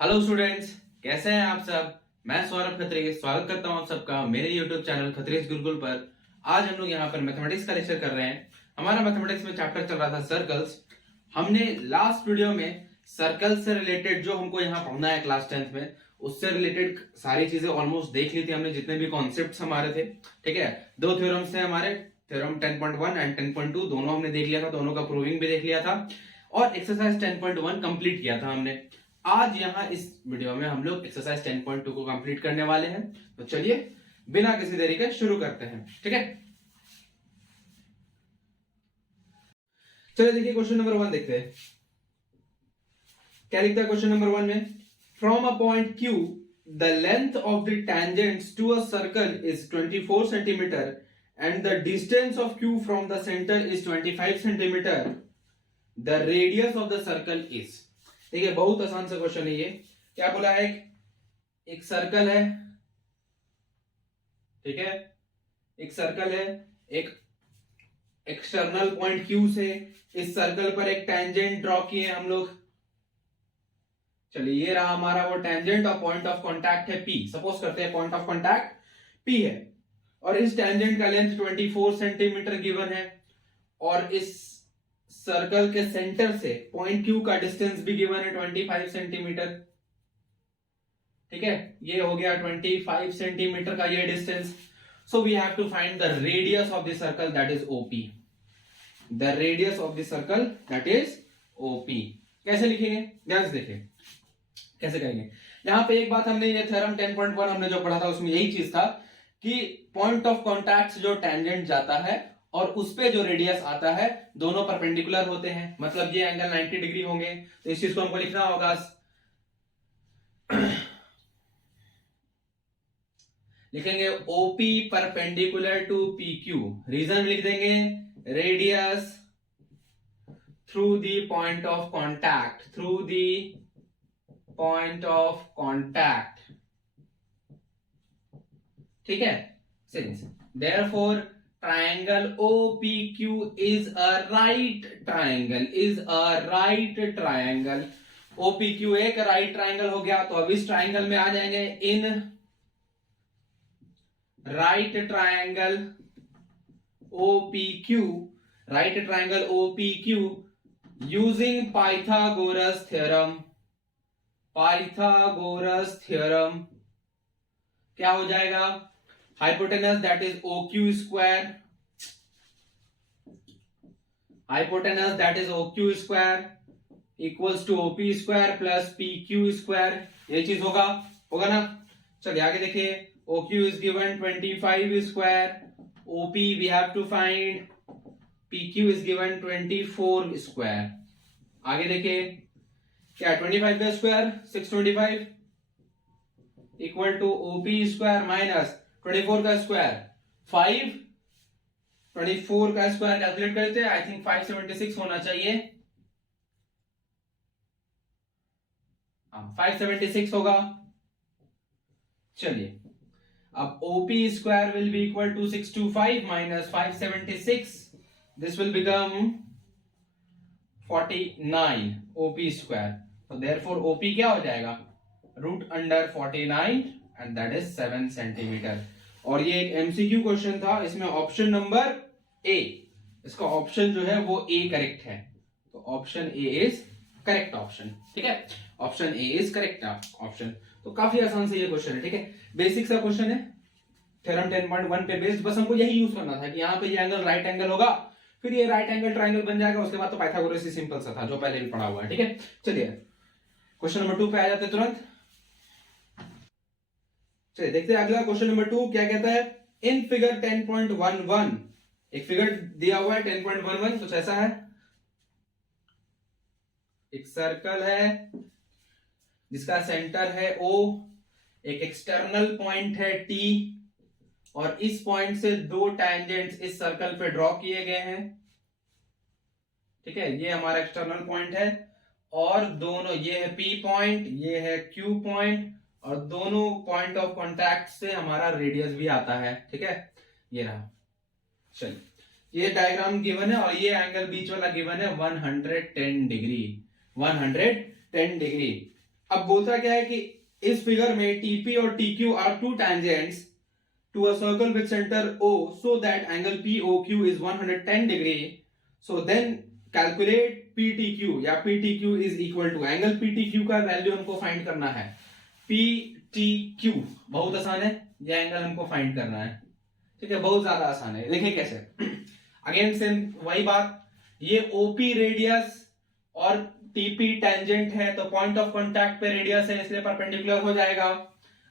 Hello students, कैसे हैं आप सब। मैं सौरभ खत्री स्वागत करता हूं आप सबका मेरे यूट्यूब चैनल खत्रीज गुरुकुल पर। आज हम लोग यहाँ पर मैथमेटिक्स का लेक्चर कर रहे हैं। हमारा मैथमेटिक्स में चैप्टर चल रहा था सर्कल्स। हमने लास्ट वीडियो में सर्कल से रिलेटेड जो हमको यहाँ पढ़ना है क्लास 10th में, उससे रिलेटेड सारी चीजें ऑलमोस्ट देख ली थी हमने, जितने भी कॉन्सेप्ट हमारे थे। ठीक है, दो थ्योरम्स थे हमारे, थ्योरम 10.1 एंड 10.2, दोनों हमने देख लिया था, दोनों का प्रूविंग भी देख लिया था और एक्सरसाइज 10.1 कंप्लीट किया था हमने। आज यहां इस वीडियो में हम लोग एक्सरसाइज 10.2 को कंप्लीट करने वाले हैं। तो चलिए बिना किसी देरी के शुरू करते हैं। ठीक है, चलिए देखिए क्वेश्चन नंबर 1 देखते हैं। क्या लिखता है क्वेश्चन नंबर 1 में? From a point Q the length of the tangents to a circle is 24 centimetre and the distance of Q from the centre is 25 centimetre. The radius of the circle is. देखिए बहुत आसान सा question है ये। क्या बोला है? एक सर्कल है, ठीक है, एक सर्कल है, एक एक्सटर्नल पॉइंट Q से इस सर्कल पर एक टेंजेंट ड्रॉ किए हम लोग। चलिए ये रहा हमारा वो टेंजेंट और पॉइंट ऑफ कांटेक्ट है P। सपोज करते हैं पॉइंट ऑफ कांटेक्ट P है और इस टेंजेंट का लेंथ 24 सेंटीमीटर गिवन है और इस सर्कल के सेंटर से पॉइंट Q का डिस्टेंस भी गिवन है 25 सेंटीमीटर। ठीक है, ये हो गया 25 सेंटीमीटर का ये distance. So we have to find the radius of the circle that is OP। The radius of the circle that is OP। कैसे लिखेंगे? ध्यान से देखिए कैसे करेंगे। यहां पे एक बात हमने, ये थ्योरम 10.1 हमने जो पढ़ा था उसमें यही चीज था कि पॉइंट ऑफ कॉन्टैक्ट जो टेंजेंट जाता है और उस पे जो रेडियस आता है दोनों परपेंडिकुलर होते हैं, मतलब ये एंगल 90 डिग्री होंगे। तो इस चीज को हमको लिखना होगा, लिखेंगे OP perpendicular to PQ। Reason लिख देंगे radius through the point of contact, through the point of contact. ठीक है, since therefore triangle OPQ is a right triangle, is a right triangle। OPQ एक राइट ट्रायंगल हो गया। तो अब इस ट्रायंगल में आ जाएंगे in right triangle OPQ, right triangle OPQ using Pythagoras theorem. Pythagoras theorem क्या हो जाएगा? Hypotenuse that is OQ square, hypotenuse that is OQ square equals to OP square plus PQ square. ये चीज होगा ना। चलिए आगे देखिए। OQ is given 25 square, OP we have to find, PQ is given 24 square। आगे देखिए क्या 25 का square 625 equal to OP square minus 24 का स्क्वायर 5। 24 का स्क्वायर कैलकुलेट करते हैं, आई थिंक 576 होना चाहिए। 576 होगा। चलिए अब OP square will be equal to 625 minus 576. This will become 49 OP square. So therefore OP क्या हो जाएगा? Root under 49 and that is 7 centimetre. और ये एक MCQ क्वेश्चन था, इसमें ऑप्शन नंबर A, इसका ऑप्शन जो है वो A करेक्ट है। तो option A is correct option. ठीक है, option A is correct option. तो काफी आसान से ये क्वेश्चन है। ठीक है, बेसिक सा क्वेश्चन है, थ्योरम 10.1 पे बेस्ड। बस हमको यही यूज करना था कि यहाँ पे ये एंगल राइट एंगल होगा, फिर ये राइट एंगल ट्राइंगल बन जाएगा। उसके बाद तो पाइथागोरस ही सिंपल सा था जो पहले भी पढ़ा हुआ है। ठीक है, चलिए क्वेश्चन नंबर 2 पे आ जाते हैं तुरंत। चलिए देखते हैं अगला क्वेश्चन नंबर 2 क्या कहता है। इन फिगर 10.11 एक फिगर दिया हुआ है 10.11, कुछ ऐसा है। एक सर्कल है जिसका सेंटर है O, एक एक्सटर्नल पॉइंट है T और इस पॉइंट से दो टैंजेंट्स इस सर्कल पे ड्रॉ किए गए हैं। ठीक है, ये हमारा एक्सटर्नल पॉइंट है और दोनों, ये है P पॉइंट, ये है Q पॉइंट और दोनों पॉइंट ऑफ कांटेक्ट से हमारा रेडियस भी आता है। ठीक है, ये रहा। चलिए ये डायग्राम गिवन है और ये एंगल बीच वाला गिवन है 110 डिग्री, 110 डिग्री। अब बोलता क्या है कि इस फिगर में टीपी और TQ are two tangents to a circle with center O so that angle POQ is 110 degree. So then calculate PTQ या PTQ is equal to angle PTQ का वैल्यू हमको फाइंड करना है. PTQ बहुत आसान है, ये एंगल हमको फाइंड करना है. ठीक है, बहुत ज्यादा आसान है. देखिए कैसे. अगेन सेम वही बात, ये OP रेडियस और TP टेंजेंट है तो पॉइंट ऑफ कॉन्टैक्ट पे रेडियस है इसलिए परपेंडिकुलर हो जाएगा.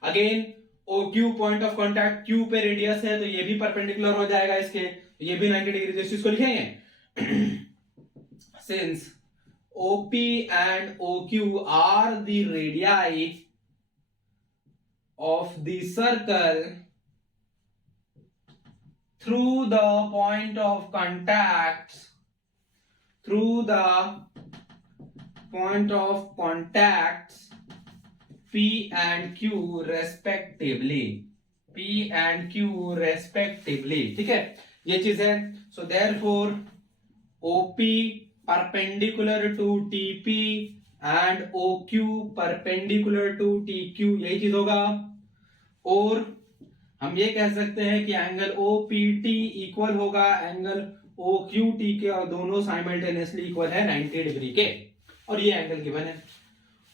Again OQ point of contact Q पे रेडियस है तो ये भी परपेंडिकुलर हो जाएगा इसके, ये भी 90 डिग्री. तो इस चीज को लिखेंगे since OP and OQ are the radii of the circle through the point of contact P and Q respectively. ठीक है, ये चीज है. So therefore OP perpendicular to TP and OQ perpendicular to TQ, यही चीज होगा. और हम ये कह सकते हैं कि एंगल OPT इक्वल होगा एंगल OQT के, और दोनों साइमल्टेनियसली इक्वल है 90 डिग्री के, और ये एंगल गिवन है.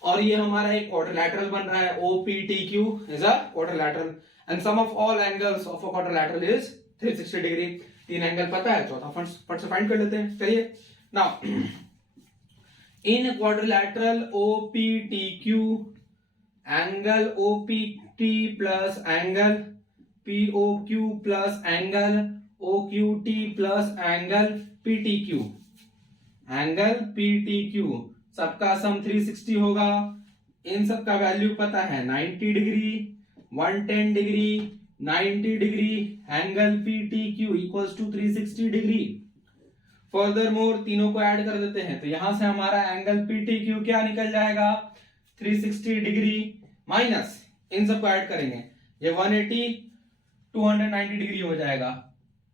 और ये हमारा एक क्वाड्रिलैटरल बन रहा है. OPTQ is a quadrilateral and sum of all angles of a quadrilateral is 360 degree. तीन एंगल पता है, चौथा फट से फाइंड कर लेते हैं. चलिए now in quadrilateral OPTQ angle OPT plus angle POQ plus angle OQT plus angle PTQ सबका सम 360 होगा. इन सब का वैल्यू पता है 90 degree, 110 degree, 90 degree. Angle PTQ equals to 360 degree. Further more तीनों को ऐड कर देते हैं तो यहां से हमारा एंगल PTQ क्या निकल जाएगा 360 डिग्री माइनस इन सब को ऐड करेंगे, ये 180 290 डिग्री हो जाएगा,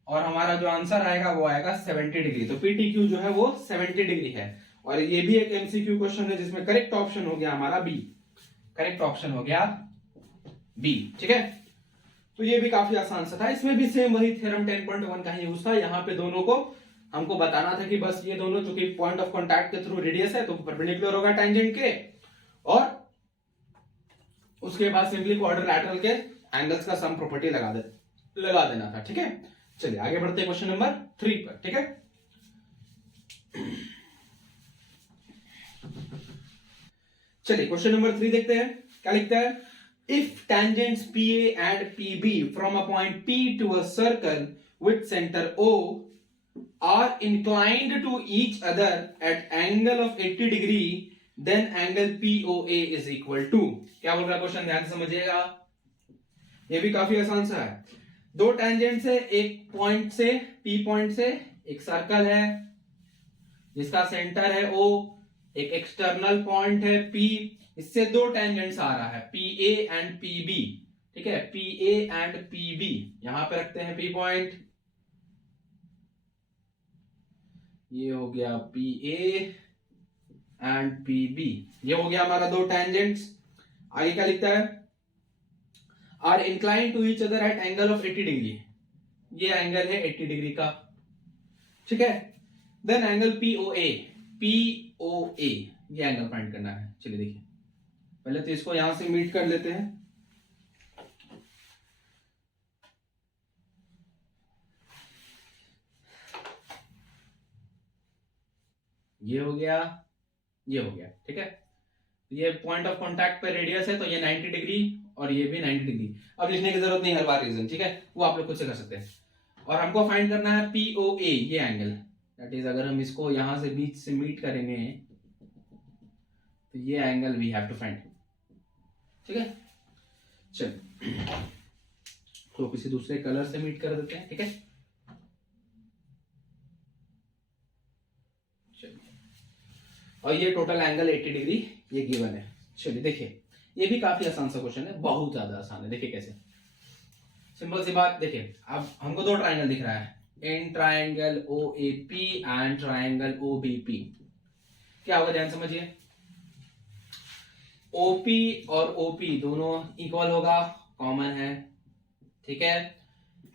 और हमारा जो आंसर आएगा वो आएगा 70 डिग्री. तो PTQ जो है वो 70 डिग्री है. और ये भी एक एमसीक्यू क्वेश्चन है जिसमें करेक्ट ऑप्शन हो गया हमारा बी. ठीक है, तो ये भी काफी आसान सा था. इसमें भी सेम वही थ्योरम 10.1 का ही यूज था. यहाँ पे दोनों को हमको बताना था कि बस ये दोनों चूंकि पॉइंट ऑफ कांटेक्ट के थ्रू रेडियस है तो परपेंडिकुलर होगा टेंजेंट के, और उसके बाद सिंपली क्वाड्रिलैटरल के एंगल्स का सम प्रॉपर्टी लगा देना था. ठीक है, चलिए आगे बढ़ते हैं क्वेश्चन नंबर 3 पर. ठीक है, चलिए क्वेश्चन नंबर 3 देखते हैं. क्या लिखता है. If tangents PA and PB from a point P to a circle with centre O are inclined to each other at angle of 80 degree, then angle POA is equal to. क्या बोल रहा है question, ध्यान से समझिएगा. ये भी काफी आसान सा है. दो टेंजेंट्स है, एक पॉइंट से P पॉइंट से एक सर्कल है जिसका सेंटर है O, एक एक्सटर्नल पॉइंट है P, इससे दो टेंजेंट्स आ रहा है PA एंड PB. ठीक है, PA एंड PB यहां पे रखते हैं P पॉइंट. ये हो गया PA एंड PB, ये हो गया हमारा दो टेंजेंट्स. आगे क्या लिखता है. Are incline to each other at angle of 80 degree. ये एंगल है 80 डिग्री का. ठीक है, देन एंगल POA ये एंगल फाइंड करना है. चलिए देखिए, पहले तो इसको यहां से मीट कर लेते हैं. ये हो गया, ये हो गया. ठीक है, ये पॉइंट ऑफ कांटेक्ट पे रेडियस है तो ये 90 डिग्री और ये भी 90 डिग्री. अब लिखने की जरूरत नहीं हर बार रीजन. ठीक है, वो आप लोग खुद से कर सकते हैं. और हमको फाइंड करना है POA ये एंगल. दैट इज अगर हम इसको यहां से बीच से मीट करेंगे तो ये angle we have to find. ठीक है, चलो तो किसी दूसरे कलर से मीट कर देते हैं. ठीक है, चलिए, और ये टोटल एंगल 80 डिग्री ये गिवन है. चलिए देखिए, ये भी काफी आसान सा क्वेश्चन है, बहुत ज्यादा आसान है. देखिए कैसे, सिंपल सी बात. देखिए अब हमको दो ट्राइंगल दिख रहा है, in triangle OAP and triangle OBP. क्या होगा ध्यान समझिए. OP और OP दोनों इक्वल होगा, कॉमन है, ठीक है।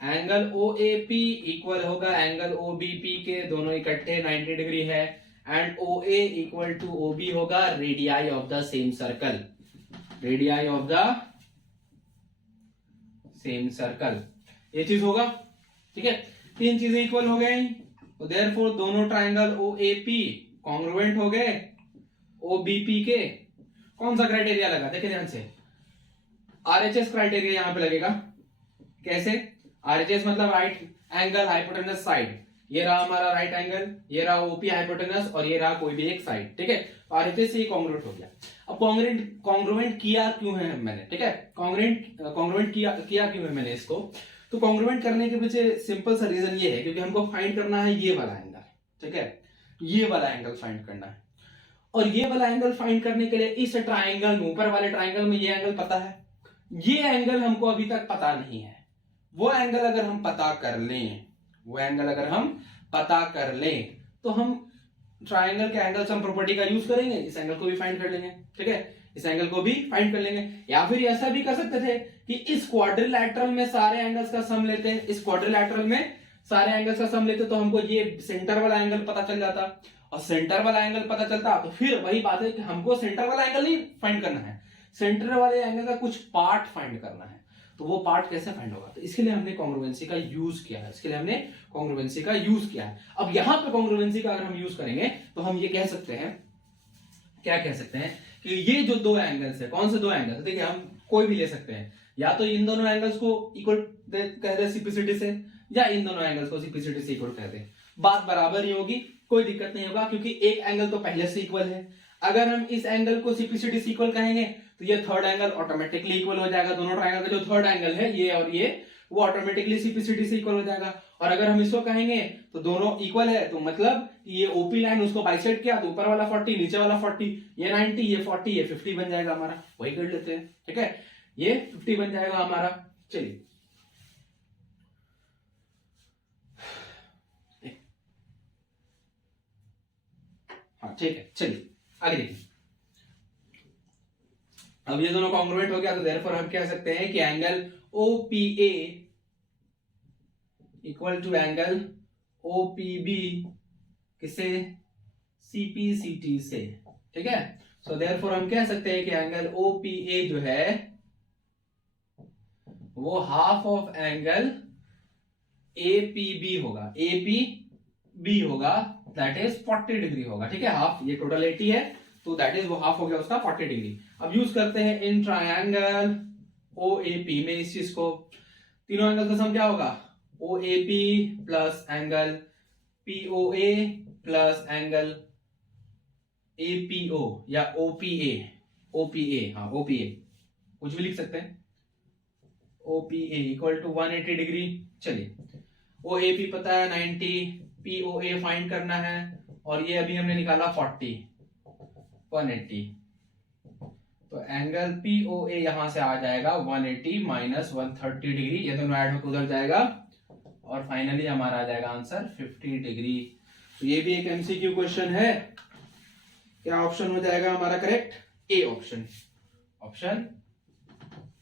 एंगल OAP इक्वल होगा एंगल OBP के, दोनों इकट्ठे 90 डिग्री है। And OA equal to OB होगा radii of the same circle, radii of the same circle, ये चीज होगा, ठीक है। तीन चीजें इक्वल हो गई, तो देयरफॉर दोनों ट्राइंगल OAP कॉन्ग्रुएंट हो गए OBP के। कौन सा क्राइटेरिया लगा, देखिए ध्यान से, RHS क्राइटेरिया यहां पे लगेगा। कैसे? RHS मतलब राइट एंगल हाइपोटेनस साइड, ये रहा हमारा राइट एंगल, ये रहा OP हाइपोटेनस, और ये रहा कोई भी एक साइड, ठीक है। RHS से ये कॉन्ग्रुएंट हो गया। अब कॉन्ग्रुएंट किया क्यों है मैंने, ठीक है, कॉन्ग्रुएंट किया क्यों है मैंने इसको, तो कॉन्ग्रुएंट करने के पीछे सिंपल सा रीजन ये है क्योंकि हमको फाइंड करना है ये वाला एंगल, ठीक है, ये वाला एंगल फाइंड करना है। और ये वाला एंगल फाइंड करने के लिए इस ट्राइंगल में, ऊपर वाले ट्राइंगल में ये एंगल पता है, ये एंगल हमको अभी तक पता नहीं है। वो एंगल अगर हम पता कर लें, वो एंगल अगर हम पता कर लें तो हम ट्राइंगल के एंगल सम प्रॉपर्टी का यूज करेंगे, इस एंगल को भी फाइंड कर लेंगे, ठीक है, इस एंगल को भी फाइंड कर लेंगे। या फिर ऐसा भी कर सकते थे कि इस क्वाड्रिलैटरल में सारे एंगल्स का सम लेते हैं, इस क्वाड्रिलैटरल में सारे एंगल्स का सम लेते तो हमको ये सेंटर वाला एंगल पता चल जाता, और सेंटर वाला एंगल पता चलता तो फिर वही बात है कि हमको सेंटर वाला एंगल नहीं फाइंड करना है, सेंटर वाले एंगल का कुछ पार्ट फाइंड करना है। तो वो पार्ट कैसे फाइंड होगा, तो इसके लिए हमने कॉन्ग्रुएंसी का यूज किया है, इसके लिए हमने कॉन्ग्रुएंसी का यूज किया है। अब यहां पे कॉन्ग्रुएंसी का अगर हम यूज करेंगे तो हम ये कह सकते हैं, क्या कह सकते हैं कि ये जो दो एंगल्स है, कौन से दो एंगल्स, देखिए हम कोई भी ले सकते हैं, या तो इन दोनों एंगल्स को इक्वल कह दे सिंप्लिसिटी से, या इन दोनों एंगल्स को सिंप्लिसिटी से इक्वल कह दे, बात बराबर ही होगी, कोई दिक्कत नहीं होगा, क्योंकि एक एंगल तो पहले से इक्वल है। अगर हम इस एंगल को सिंप्लिसिटी से इक्वल कहेंगे तो ये थर्ड एंगल ऑटोमेटिकली इक्वल हो जाएगा, दोनों ट्रायंगल का जो थर्ड एंगल है ये और ये, वो ऑटोमेटिकली सिंप्लिसिटी से इक्वल हो जाएगा। और अगर हम इसको कहेंगे तो दोनों इक्वल है, तो मतलब ये ओपी लाइन उसको बाइसेक्ट किया तो ऊपर वाला 40 नीचे वाला 40, ये 90 ये 40 ये 50 बन जाएगा हमारा, वही कर लेते हैं, ठीक है, ये 50 बन जाएगा हमारा। चलिए हाँ ठीक है, चलिए आगे देखिए। अब ये दोनों कॉन्ग्रुएंट हो गया तो देयरफॉर हम कह सकते हैं कि angle OPA equal to angle OPB किसे, CPCT से, ठीक है। सो देयरफॉर हम कह सकते हैं कि एंगल OPA जो है वो हाफ ऑफ एंगल APB होगा, APB होगा, दैट इज 40 डिग्री होगा, ठीक है, हाफ, ये टोटल 80 है तो दैट इज वो हाफ हो गया उसका 40 डिग्री। अब यूज करते हैं इन ट्रायंगल OAP में इस चीज को, तीनों एंगल का सम क्या होगा, OAP plus angle POA plus angle APO या OPA, हाँ OPA कुछ भी लिख सकते हैं, OPA इक्वल टू 180 डिग्री। चलिए OAP पता है 90, POA फाइंड करना है, और ये अभी हमने निकाला 40, 180, तो एंगल POA यहां से आ जाएगा 180 माइनस 130 डिग्री, ये दोनों ऐड होकर उधर जाएगा, और फाइनली हमारा आ जाएगा आंसर 50 डिग्री। तो ये भी एक MCQ क्वेश्चन है, क्या ऑप्शन हो जाएगा हमारा correct, A option, option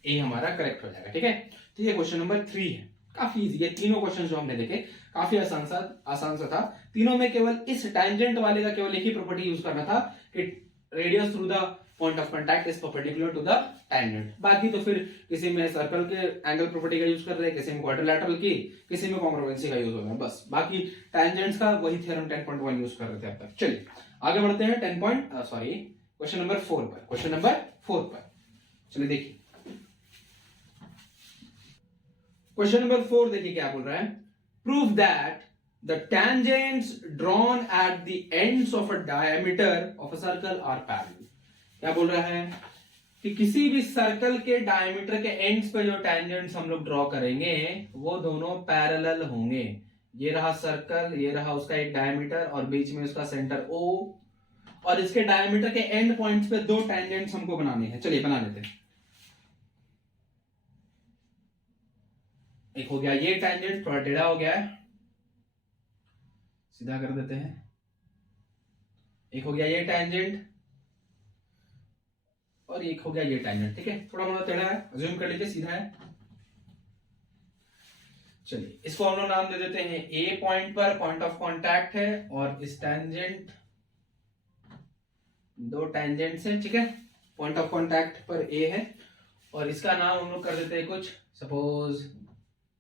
A हमारा करेक्ट हो जाएगा, ठीक है। तो ये क्वेश्चन नंबर 3 है, काफी इजी है, तीनों क्वेश्चन जो हमने देखे काफी आसान सा था। तीनों में केवल इस टैंजेंट वाले का केवल एक ही प्रॉपर्टी यूज करना था कि radius through the point of contact is perpendicular to the tangent. बाकी तो फिर किसी में सर्कल के एंगल प्रॉपर्टी का यूज कर रहे हैं, किसी में क्वाड्रिलैटरल की, किसी में कॉन्ग्रुएंसी का यूज हो रहा है, बस बाकी टैंजेंट्स का वही थ्योरम 10.1 यूज कर रहे थे अब तक। चलिए आगे बढ़ते हैं क्वेश्चन नंबर 4 पर, क्वेश्चन नंबर 4 पर चलिए देखिए क्वेश्चन नंबर 4, देखिए क्या बोल रहा है, prove that the tangents drawn at the ends of a diameter of a circle are parallel। क्या बोल रहा है कि किसी भी सर्कल के डायमीटर के एंड्स पे जो टेंजेंट्स हम लोग ड्रॉ करेंगे वो दोनों पैरेलल होंगे। ये रहा सर्कल, ये रहा उसका एक डायमीटर, और बीच में उसका सेंटर O, और इसके डायमीटर के एंड पॉइंट्स पे दो टेंजेंट्स हमको बनाने हैं। चलिए बना लेते हैं। एक हो गया ये टेंजेंट, थोड़ा टेढ़ा हो गया है, सीधा कर देते हैं। एक हो गया ये टेंजेंट, और एक हो गया ये टेंजेंट, ठीक है। थोड़ा मोड़ा टेढ़ा है, अज्यूम कर लीजिए सीधा है। चलिए इसको हम लोग नाम दे देते हैं ए पॉइंट पर पॉइंट ऑफ कांटेक्ट है, और इस टेंजेंट, दो टेंजेंट्स हैं, ठीक है। पॉइंट ऑफ कांटेक्ट पर ए है और इसका नाम हम लोग कर देते हैं कुछ, सपोज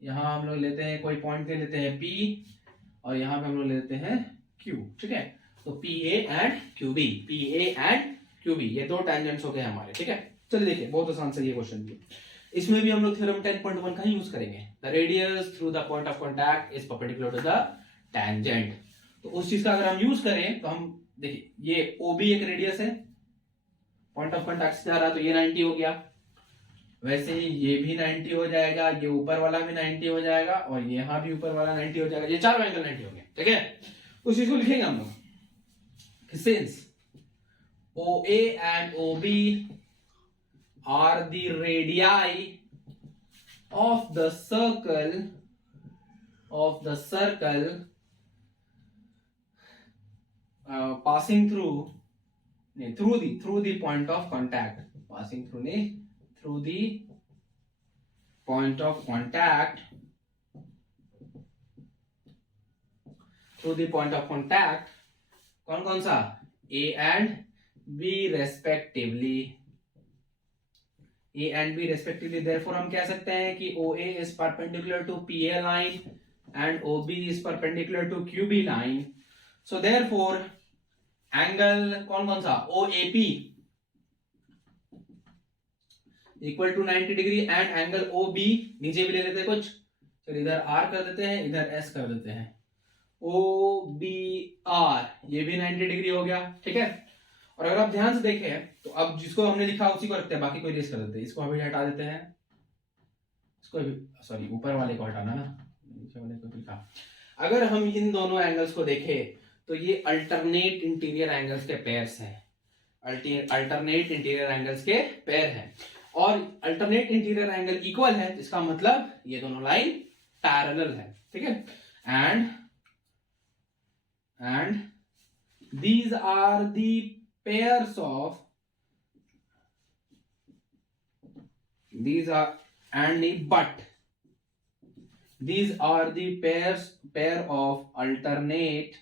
यहां हम लोग लेते हैं कोई पॉइंट ले लेते हैं पी, और यहां पे हम लोग लेते हैं क्यू, ठीक है। तो P A and Q B, P A and Q B, ये दो टेंजेंट्स हो गए हमारे, ठीक है। चलिए देखिए बहुत आसान से ये क्वेश्चन भी, इसमें भी हम लोग थ्योरम 10.1 का ही यूज करेंगे। The radius through the point of contact is perpendicular to the tangent. तो उस चीज का अगर हम यूज करें तो हम देखिए ये ओबी एक रेडियस है, पॉइंट ऑफ कांटेक्ट से जा रहा, तो ये 90 हो गया। वैसे ही ये भी 90 हो जाएगा, ये ऊपर वाला भी 90 हो जाएगा, और यहाँ भी ऊपर वाला 90 हो जाएगा, ये चारों एंगल 90 हो गए, ठीक है। उस चीज को लिखेंगे हम लोग, since OA and OB are the radii of the circle passing through the point of contact, passing through the point of contact, through the point of contact, कौन कौन सा, A and B respectively, A and B respectively, therefore हम कह सकते हैं कि OA is perpendicular to PA line and OB is perpendicular to QB line, so therefore angle कौन कौन सा, OAP equal to 90 degree and angle OB, नीचे भी ले लेते हैं कुछ, चलिए इधर R कर देते हैं, इधर S कर देते हैं, OBR, ये भी 90 डिग्री हो गया, ठीक है। और अगर आप ध्यान से देखें तो अब जिसको हमने लिखा उसी को रखते हैं, बाकी को इरेज कर देते हैं, इसको अभी हटा देते हैं, इसको सॉरी ऊपर वाले को हटाना ना, नीचे वाले को लिखा। अगर हम इन दोनों एंगल्स को देखें तो ये अल्टरनेट इंटीरियर एंगल्स के पेयर्स हैं, अल्टरनेट इंटीरियर एंगल्स के पेयर हैं, और अल्टरनेट इंटीरियर एंगल इक्वल है, इसका मतलब ये दोनों लाइन पैरेलल है, ठीक है। and these are the pairs of, these are the pair of alternate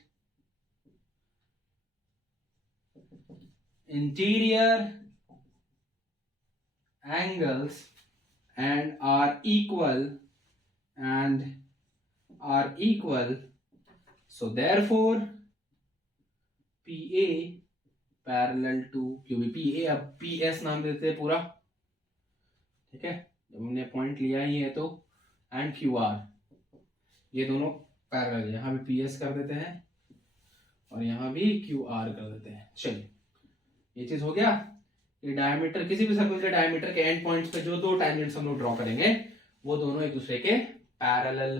interior angles and are equal, so therefore PA parallel to QB, PA अब PS नाम देते हैं पूरा, ठीक है, जब हमने पॉइंट लिया ही है तो, एंड QR, ये दोनों पैरेलल, यहाँ भी PS कर देते हैं और यहाँ भी QR कर देते हैं। चलिए ये चीज हो गया। ये डायमीटर, किसी भी सर्कल के डायमीटर के एंड पॉइंट्स पे जो दो टेंजेंट्स हम लोग ड्रॉ करेंगे वो दोनों एक दूसरे के पैरेलल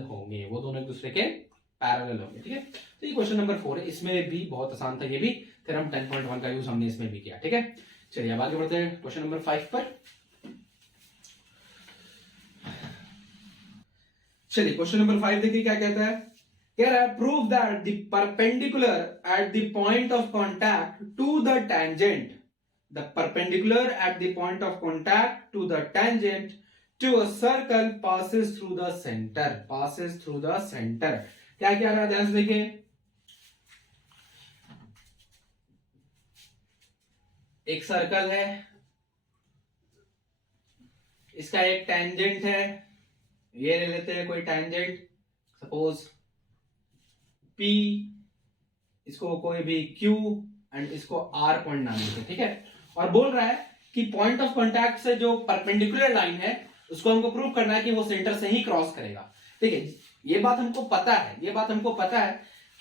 होंगे, ठीक है। तो ये क्वेश्चन नंबर 4 है, इसमें भी बहुत आसान था, ये भी थ्योरम 10.1 का यूज हमने इसमें भी किया, ठीक है। चलिए अब आगे बढ़ते हैं क्वेश्चन नंबर 5 पर। चलिए क्वेश्चन नंबर 5 देखिए क्या कहता है, कह रहा है prove that the perpendicular at the point of contact to the tangent, the perpendicular at the point of contact to the tangent to a circle passes through the center, क्या क्या रहा है ध्यान से देखिए। एक सर्कल है, इसका एक टेंजेंट है, ये ले लेते हैं कोई टेंजेंट, सपोज P, इसको कोई भी Q एंड इसको R पॉइंट नाम देते हैं, ठीक है। और बोल रहा है कि पॉइंट ऑफ कांटेक्ट से जो परपेंडिकुलर लाइन है उसको हमको प्रूव करना है कि वो सेंटर से ही क्रॉस करेगा। देखिए ये बात हमको पता है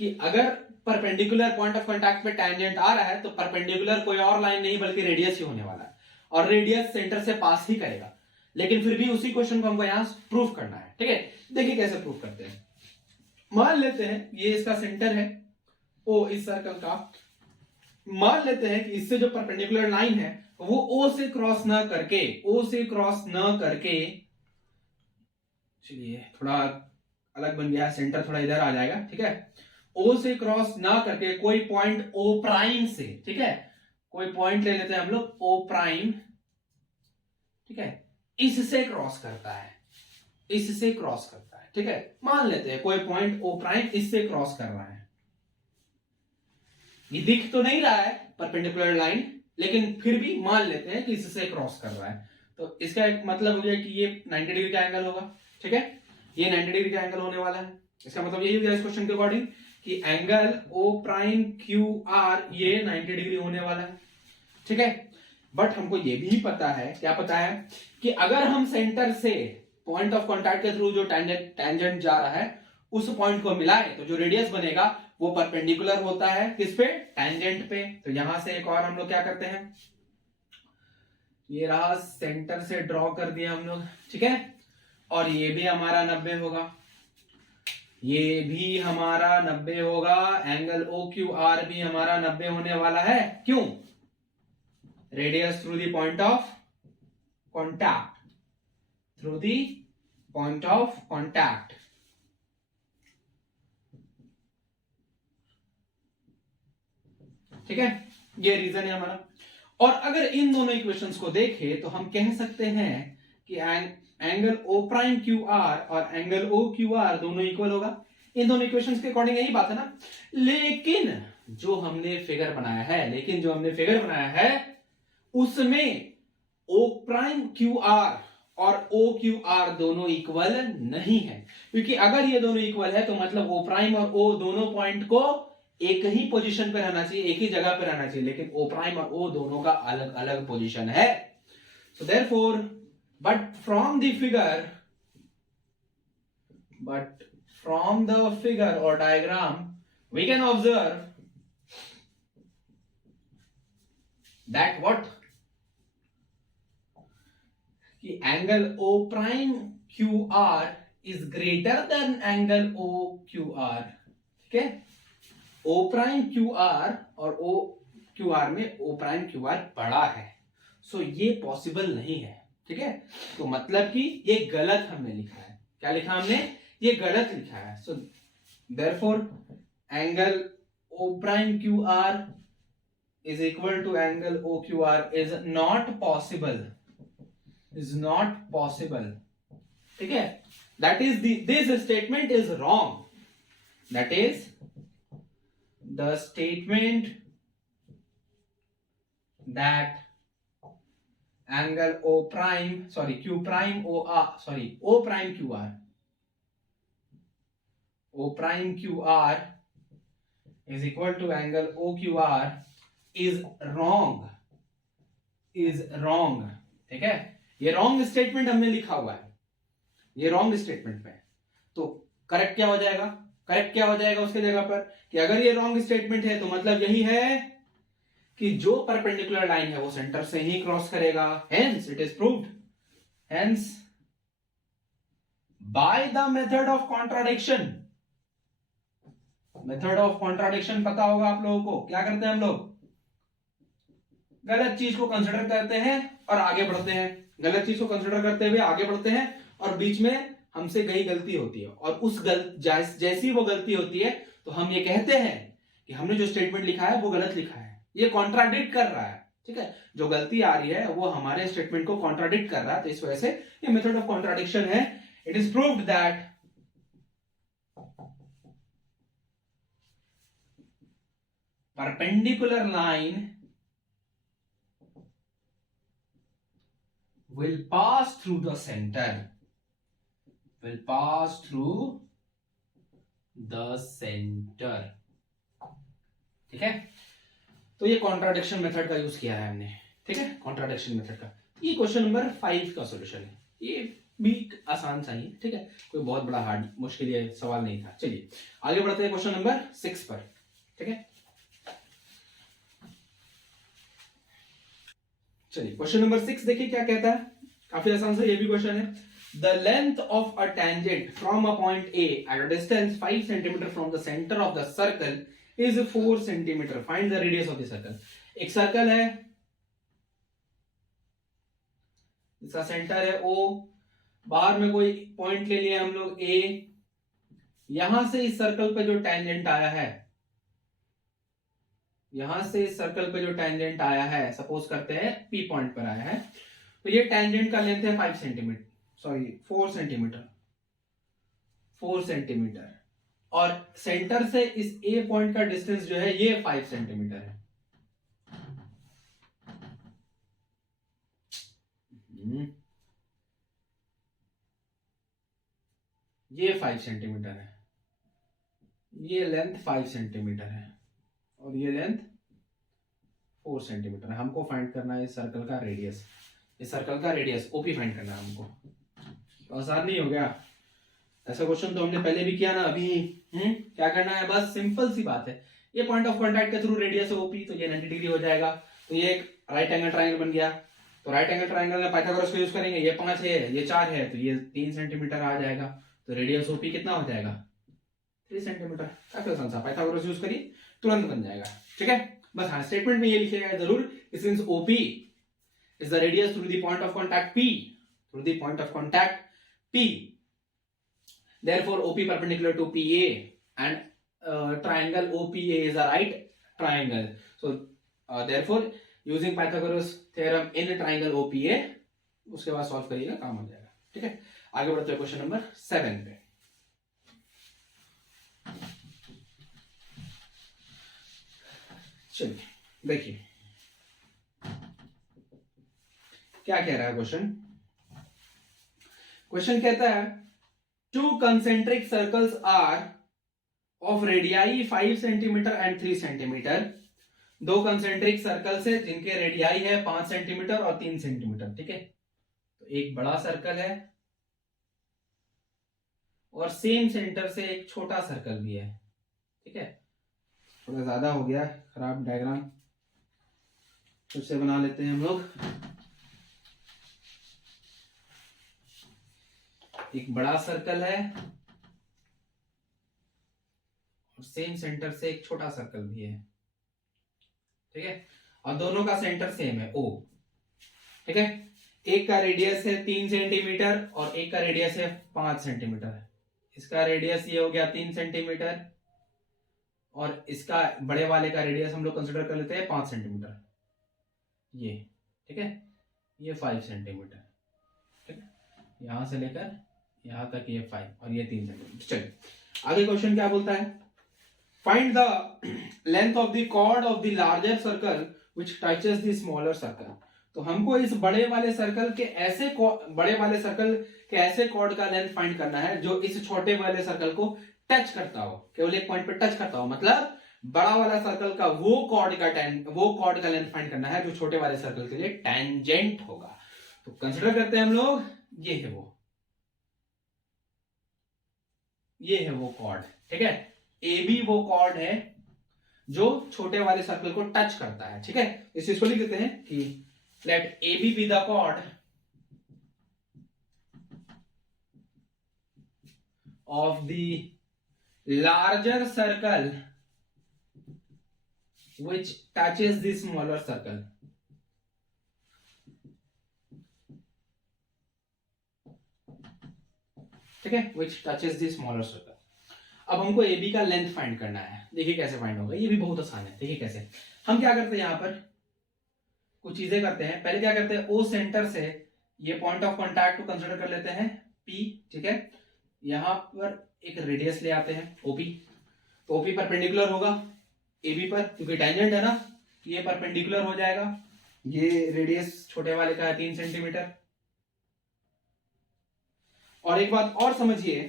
कि अगर परपेंडिकुलर पॉइंट ऑफ कांटेक्ट पे टेंजेंट आ रहा है तो परपेंडिकुलर कोई और लाइन नहीं बल्कि रेडियस ही होने वाला है, और रेडियस सेंटर से पास ही करेगा, लेकिन फिर भी उसी क्वेश्चन को हमको यहां प्रूव करना है, ठीक है। देखिए कैसे प्रूव करते हैं। मान लेते हैं ये इसका सेंटर है O, इस सर्कल का, मान लेते हैं कि इससे जो परपेंडिकुलर लाइन है वो O से क्रॉस ना करके, चलिए थोड़ा अलग बन गया, सेंटर थोड़ा इधर आ जाएगा, ठीक है। O से क्रॉस ना करके कोई पॉइंट O प्राइम से, ठीक है, कोई पॉइंट ले लेते हैं हम लोग O प्राइम ठीक है, इससे क्रॉस करता है, इससे क्रॉस करता है, ठीक है। मान लेते हैं कोई पॉइंट ओ प्राइम इससे क्रॉस कर रहा है, ये दिख तो नहीं रहा है परपेंडिकुलर लाइन, लेकिन फिर भी मान लेते हैं कि इससे क्रॉस कर रहा है, तो इसका एक मतलब हो गया कि ये 90 डिग्री का एंगल होगा, ठीक है, ये 90 डिग्री का एंगल होने वाला है। इसका मतलब यही हो गया इस क्वेश्चन के अकॉर्डिंग कि angle O prime Q R ये 90 डिग्री होने वाला है, ठीक है। बट हमको ये भी पता है, क्या पता है, कि अगर हम सेंटर से पॉइंट ऑफ कॉन्टैक्ट के थ्रू जो टेंजेंट जा रहा है उस पॉइंट को मिलाए तो जो रेडियस बनेगा वो परपेंडिकुलर होता है किस पे, टेंजेंट पे। तो यहां से एक और हम लोग क्या करते हैं, ये रहा सेंटर से ड्रॉ कर दिया हम लोग, ठीक है, और ये भी हमारा 90 होगा, ये भी हमारा 90 होगा, एंगल ओ क्यू आर भी हमारा 90 होने वाला है। क्यों? Radius through the point of contact, through the point of contact, ठीक है, ये रीजन है हमारा। और अगर इन दोनों इक्वेशंस को देखें तो हम कह सकते हैं कि angle O prime Q R और एंगल ओ क्यू आर दोनों इक्वल होगा। इन दोनों इक्वेशंस के अकॉर्डिंग यही बात है ना, लेकिन जो हमने फिगर बनाया है उसमें ओ प्राइम क्यू आर और ओ क्यू आर दोनों इक्वल नहीं है, क्योंकि अगर ये दोनों इक्वल है तो मतलब ओ प्राइम और ओ दोनों पॉइंट को एक ही पोजीशन पे रहना चाहिए, एक ही जगह पे रहना चाहिए, लेकिन ओ प्राइम और ओ दोनों का अलग अलग पोजीशन है। So therefore but from the figure और diagram we can observe that what, कि angle O prime Q R is greater than angle O Q R, ठीक है। ओ प्राइम क्यू आर और ओ क्यू आर में ओ प्राइम क्यू आर बड़ा है, सो ये possible नहीं है, ठीक है। तो मतलब कि ये गलत हमने लिखा है, क्या लिखा हमने, ये गलत लिखा है। So therefore angle O prime Q R is equal to angle O Q R is not possible, ठीक है। That is this statement is wrong, that is the statement that angle O prime, sorry, Q prime O R, sorry, O prime Q R, O prime Q R is equal to angle O Q R is wrong, ठीक है। ये wrong statement हमने लिखा हुआ है, ये wrong statement पे, तो करेक्ट क्या हो जाएगा, उसके जगह पर, कि अगर ये रॉन्ग स्टेटमेंट है तो मतलब यही है कि जो परपेंडिकुलर लाइन है वो सेंटर से ही क्रॉस करेगा, hence it is proved, hence by the method of contradiction पता होगा आप लोगों को, क्या करते हैं हम लोग, गलत चीज को कंसिडर करते हैं और आगे बढ़ते हैं, गलत चीज को कंसिडर करते हुए आगे बढ़ते हैं, और बीच में हमसे कहीं गलती होती है, और उस जैसी वो गलती होती है तो हम ये कहते हैं कि हमने जो स्टेटमेंट लिखा है वो गलत लिखा है, ये कॉन्ट्राडिक्ट कर रहा है, ठीक है, जो गलती आ रही है वो हमारे स्टेटमेंट को कॉन्ट्राडिक्ट कर रहा है, तो इस वजह से ये मेथड ऑफ कॉन्ट्राडिक्शन है। It is proved that perpendicular line will pass through the center, ठीक है। तो ये कॉन्ट्राडिक्शन मेथड का यूज किया है हमने, ठीक है, कॉन्ट्राडिक्शन मेथड का। ये क्वेश्चन नंबर 5 का सॉल्यूशन है, ये भी आसान सा ही, ठीक है, कोई बहुत बड़ा हार्ड मुश्किल ये सवाल नहीं था। चलिए आगे बढ़ते हैं क्वेश्चन नंबर 6 पर, ठीक है। चलिए क्वेश्चन नंबर 6 देखिए क्या कहता है, काफी आसान सा ये भी क्वेश्चन है। The length of a tangent from a point A at a distance 5 centimetre from the centre of the circle is 4 centimetre, find the radius of the circle. एक सर्कल है, इसका सेंटर है O, बाहर में कोई point ले लिया हम लोग A, यहां से इस सर्कल पे जो टेंजेंट आया है, यहां से इस सर्कल पे जो टेंजेंट आया है, सपोज करते हैं P पॉइंट पर आया है, तो ये टेंजेंट का लेंथ है 5 सेंटीमीटर, सॉरी 4 सेंटीमीटर, 4 सेंटीमीटर, और सेंटर से इस ए पॉइंट का डिस्टेंस जो है ये 5 सेंटीमीटर है। ये 5 सेंटीमीटर है, ये लेंथ 5 सेंटीमीटर है और ये लेंथ 4 सेंटीमीटर है। हमको फाइंड करना है इस सर्कल का रेडियस, इस सर्कल का रेडियस ओपी फाइंड करना है हमको। तो आसान नहीं हो गया? ऐसा क्वेश्चन तो हमने पहले भी किया ना अभी। क्या करना है, बस सिंपल सी बात है, ये पॉइंट ऑफ कांटेक्ट के थ्रू रेडियस है ओपी, तो ये 90 डिग्री हो जाएगा। तो ये एक राइट एंगल ट्रायंगल बन गया। तो राइट एंगल ट्रायंगल में पाइथागोरस को यूज करेंगे, ये 5 है, ये 4 है, तो ये 3 सेंटीमीटर आ जाएगा। तो रेडियस ओपी कितना हो जाएगा? 3 सेंटीमीटर। काफी आसान सा, पाइथागोरस यूज करिए तुरंत बन जाएगा। ठीक है, बस हाँ स्टेटमेंट में ये लिखिएगा जरूर, since OP is the radius through the point of contact P, through the point of contact P, therefore OP perpendicular to PA and triangle OPA is a right triangle. So therefore using Pythagoras theorem in triangle OPA, उसके बाद solve करिएगा, काम हो जाएगा। ठीक है, आगे बढ़ते हैं क्वेश्चन नंबर 7 पे। चलिए देखिए क्या कह रहा है क्वेश्चन। क्वेश्चन कहता है two concentric circles are of radii 5 centimetre and 3 centimetre. दो कंसेंट्रिक सर्कल्स है जिनके रेडियाई है 5 सेंटीमीटर और 3 सेंटीमीटर। ठीक है, तो एक बड़ा सर्कल है और सेम सेंटर से एक छोटा सर्कल भी है। ठीक है, थोड़ा ज्यादा हो गया खराब डायग्राम, फिर से बना लेते हैं हम लोग। एक बड़ा सर्कल है और सेम सेंटर से एक छोटा सर्कल भी है। ठीक है, और दोनों का सेंटर सेम है ओ। ठीक है, एक का रेडियस है 3 सेंटीमीटर और एक का रेडियस है 5 सेंटीमीटर। इसका रेडियस ये हो गया 3 सेंटीमीटर और इसका बड़े वाले का रेडियस हम लोग कंसिडर कर लेते हैं 5 सेंटीमीटर ये। ठीक है, ये 5 सेंटीमीटर। ठीक है, यहां से लेकर यहां तक ये 5 और ये 3 सेंटीमीटर। चलिए आगे क्वेश्चन क्या बोलता है, find the length of the chord of the larger circle which touches the smaller circle. तो हमको इस बड़े वाले सर्कल के ऐसे कॉर्ड का लेंथ फाइंड करना है जो इस छोटे वाले सर्कल को टच करता हो, केवल एक पॉइंट पे टच करता हो। मतलब बड़ा वाला सर्कल का वो कॉर्ड का लेंथ फाइंड करना है जो छोटे वाले सर्कल के लिए टेंजेंट होगा। तो कंसिडर करते हैं हम लोग, ये है वो कॉर्ड। ठीक है, ए बी वो कॉर्ड है जो छोटे वाले सर्कल को टच करता है। ठीक है, इस चीज को लिख देते हैं कि let A B be the chord of the larger circle which touches the smaller circle। ठीक है, which touches the smaller circle। अब हमको ए बी का लेंथ फाइंड करना है। देखिए कैसे फाइंड होगा, ये भी बहुत आसान है। देखिए कैसे हम क्या करते हैं, यहां पर कुछ चीजें करते हैं। पहले क्या करते हैं, ओ सेंटर से ये पॉइंट ऑफ कांटेक्ट को कंसीडर कर लेते हैं पी। ठीक है, यहां पर एक रेडियस ले आते हैं ओपी। तो ओपी परपेंडिकुलर होगा ए बी पर, क्योंकि टेंजेंट है ना, ये परपेंडिकुलर हो जाएगा। ये रेडियस छोटे वाले का है 3 सेंटीमीटर। और एक बात और समझिए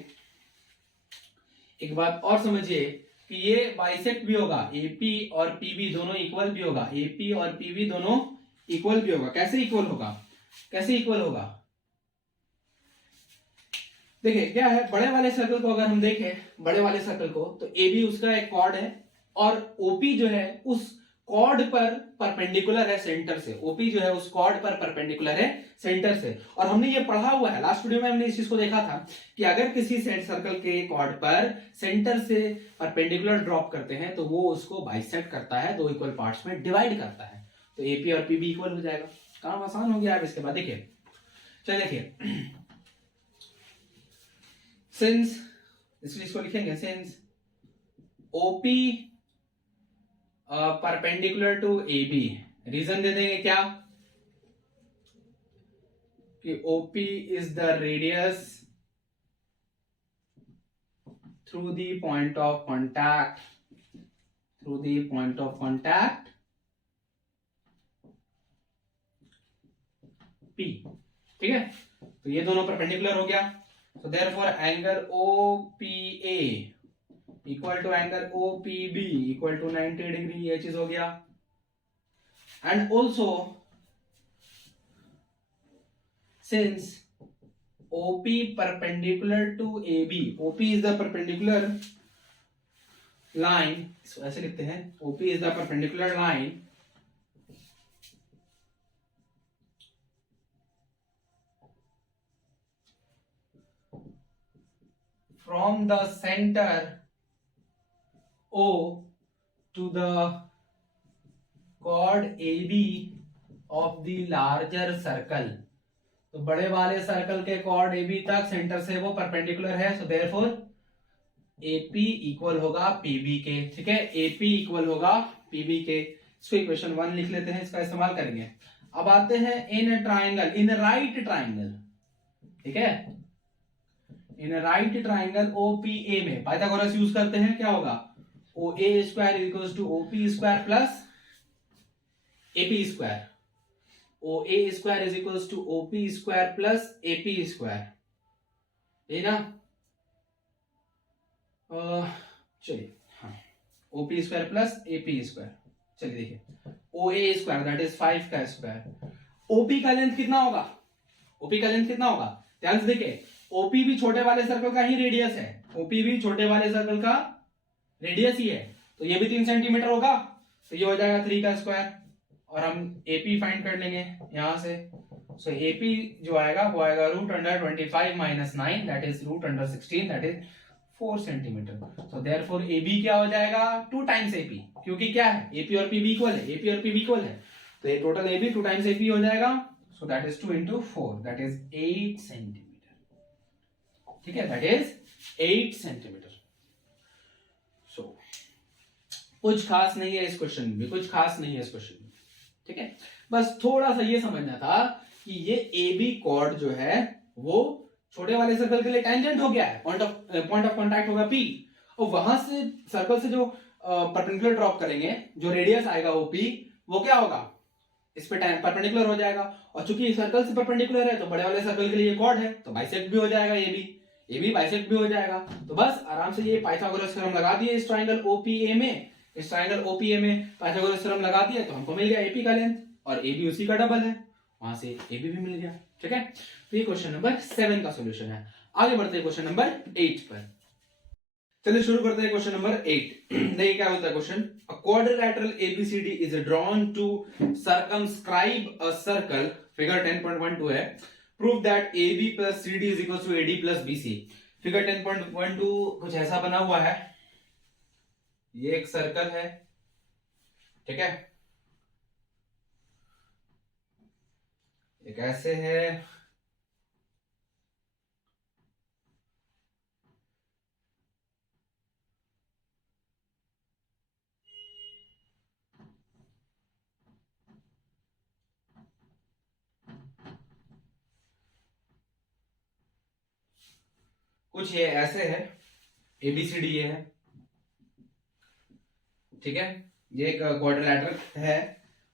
कि ये बाइसेक्ट भी होगा, एपी और पीबी दोनों इक्वल भी होगा। एपी और पीबी दोनों इक्वल भी होगा। कैसे इक्वल होगा, देखिए क्या है, बड़े वाले सर्कल को अगर हम देखें, बड़े वाले सर्कल को, तो ए बी उसका एक कॉर्ड है और ओपी जो है उस कॉर्ड पर परपेंडिकुलर है सेंटर से। ओपी जो है उस कॉर्ड पर परपेंडिकुलर है सेंटर से। और हमने ये पढ़ा हुआ है, लास्ट वीडियो में हमने इस चीज को देखा था कि अगर किसी सर्कल के कॉर्ड पर सेंटर से परपेंडिकुलर ड्रॉप करते हैं तो वो उसको बाइसेक्ट करता है, दो इक्वल पार्ट्स में डिवाइड करता है। तो एपी और पीबी इक्वल हो जाएगा। काम आसान हो गया। अब इसके बाद देखिए, चलिए देखिए, सिंस इस चीज को लिखेंगे, since OP perpendicular to A B, reason दे देंगे क्या, कि OP is the radius through the point of contact P। ठीक है, तो ये दोनों परपेंडिकुलर हो गया। So therefore angle OPA equal to angle OPB equal to 90 degree, ये चीज हो गया। And also since OP perpendicular to AB, OP is the perpendicular line, इसको ऐसे लिखते हैं, OP is the perpendicular line from the center O to the chord AB of the larger circle। तो बड़े वाले सर्कल के कॉर्ड AB तक centre से वो परपेंडिकुलर है, सो देयरफॉर AP इक्वल होगा PB के। ठीक है, AP इक्वल होगा PB के। इसको इक्वेशन 1 लिख लेते हैं, इसका इस्तेमाल करेंगे। अब आते हैं in triangle, in right triangle. ठीक है, इन राइट ट्राइंगल OPA में पाइथागोरस यूज करते हैं, क्या होगा, OA square equals to OP square plus AP square. OA square is equals to OP square plus AP square, है ना। चलिए, हाँ, OP square plus AP square. चलिए देखिए, OA स्क्वायर दैट इज 5 का स्क्वायर। OP का लेंथ कितना होगा, OP का लेंथ कितना होगा, ध्यान से देखिए, OP भी छोटे वाले सर्कल का ही रेडियस है, OP भी छोटे वाले सर्कल का रेडियस ही है, तो ये भी 3 सेंटीमीटर होगा, तो ये हो जाएगा 3 का स्क्वायर। और हम AP फाइंड कर लेंगे यहां से। सो AP जो आएगा वो आएगा √25 - 9 that is √16 that is 4 centimetre. So therefore AB क्या हो जाएगा, 2 टाइम्स AP, क्योंकि क्या है, AP और PB इक्वल है, AP और PB इक्वल है, तो ये टोटल AB 2 टाइम्स AP हो जाएगा। So that is 2 × 4 that is 8 centimetre. ठीक है, दैट इज 8 सेंटीमीटर। सो कुछ खास नहीं है इस क्वेश्चन में, कुछ खास नहीं है इस क्वेश्चन में। ठीक है, बस थोड़ा सा ये समझना था कि ये AB कॉर्ड जो है वो छोटे वाले सर्कल के लिए टेंजेंट हो गया है, पॉइंट ऑफ कांटेक्ट होगा P, और वहां से सर्कल से जो परपेंडिकुलर ड्रॉप करेंगे, जो रेडियस आएगा OP, वो क्या होगा, इस पे परपेंडिकुलर हो जाएगा। और चूंकि सर्कल से परपेंडिकुलर है तो बड़े वाले सर्कल के लिए कॉर्ड है, तो बाइसेक्ट भी हो जाएगा, AB बाइसेक्ट भी हो जाएगा। तो बस आराम से ये पाइथागोरस थ्योरम लगा दिए इस ट्राइंगल OPA में, इस ट्राइंगल OPA में पाइथागोरस थ्योरम लगा दिया, तो हमको मिल गया AP का लेंथ, और AB उसी का डबल है, वहां से AB भी मिल गया। ठीक है, तो ये क्वेश्चन नंबर 7 का सॉल्यूशन है। आगे बढ़ते हैं क्वेश्चन नंबर 8 पर। चलिए शुरू करते हैं क्वेश्चन नंबर 8। देखिए क्या होता है question, a quadrilateral ABCD is drawn to circumscribe a circle, figure 10.12 है, prove that AB plus CD is equal to AD plus BC। Figure 10.12 कुछ ऐसा बना हुआ है, ये एक सर्कल है, ठीक है, एक ऐसे है, कुछ ये ऐसे है, ABCD ये है, ठीक है, ये एक क्वाड्रिलैटरल है,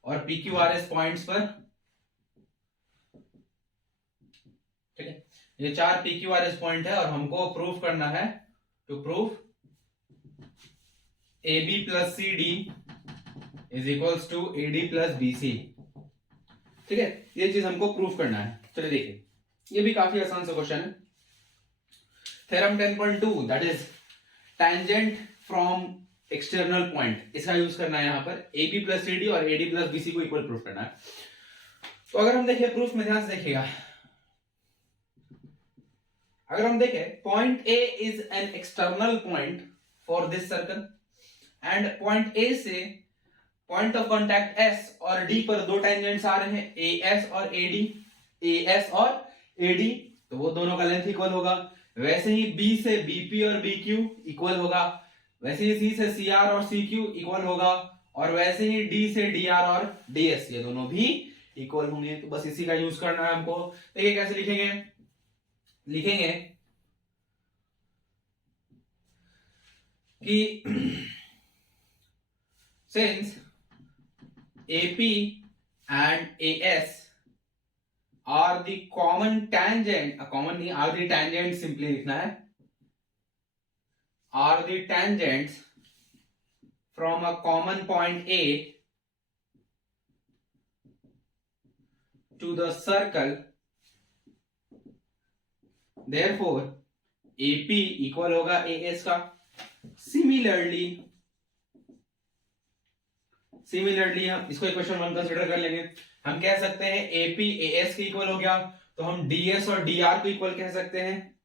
और PQRS पॉइंट्स पर, ठीक है, ये 4 PQRS पॉइंट है, और हमको प्रूव करना है, to prove AB plus CD is equals to AD plus BC। ठीक है, ये चीज हमको प्रूव करना है। चलिए देखिए, ये भी काफी आसान सा क्वेश्चन है। Theorem 10.2 that is tangent from external point, इसका यूज करना है यहाँ पर, AB प्लस CD और AD प्लस BC को इक्वल प्रूफ करना है। तो अगर हम देखें प्रूफ में, ध्यान से देखिएगा, अगर हम देखें, point A is an external point for this circle, and point A से पॉइंट ऑफ कांटेक्ट S और D पर 2 टेंजेंट्स आ रहे हैं, AS और AD, तो वो दोनों का लेंथ इक्वल होगा। वैसे ही B से BP और BQ इक्वल होगा, वैसे ही C से CR और CQ इक्वल होगा, और वैसे ही D से DR और DS, ये दोनों भी इक्वल होंगे, तो बस इसी का यूज करना है हमको। देखिए कैसे लिखेंगे, लिखेंगे कि since AP and AS are the common tangent, common नहीं, are the tangent simply लिखना है, are the tangents from a common point A to the circle, therefore AP equal होगा AS का। सिमिलरली हम इसको इक्वेशन 1 कंसीडर कर लेंगे। हम कह सकते हैं AP AS के इक्वल हो गया, तो हम DS और DR को इक्वल कह सकते हैं,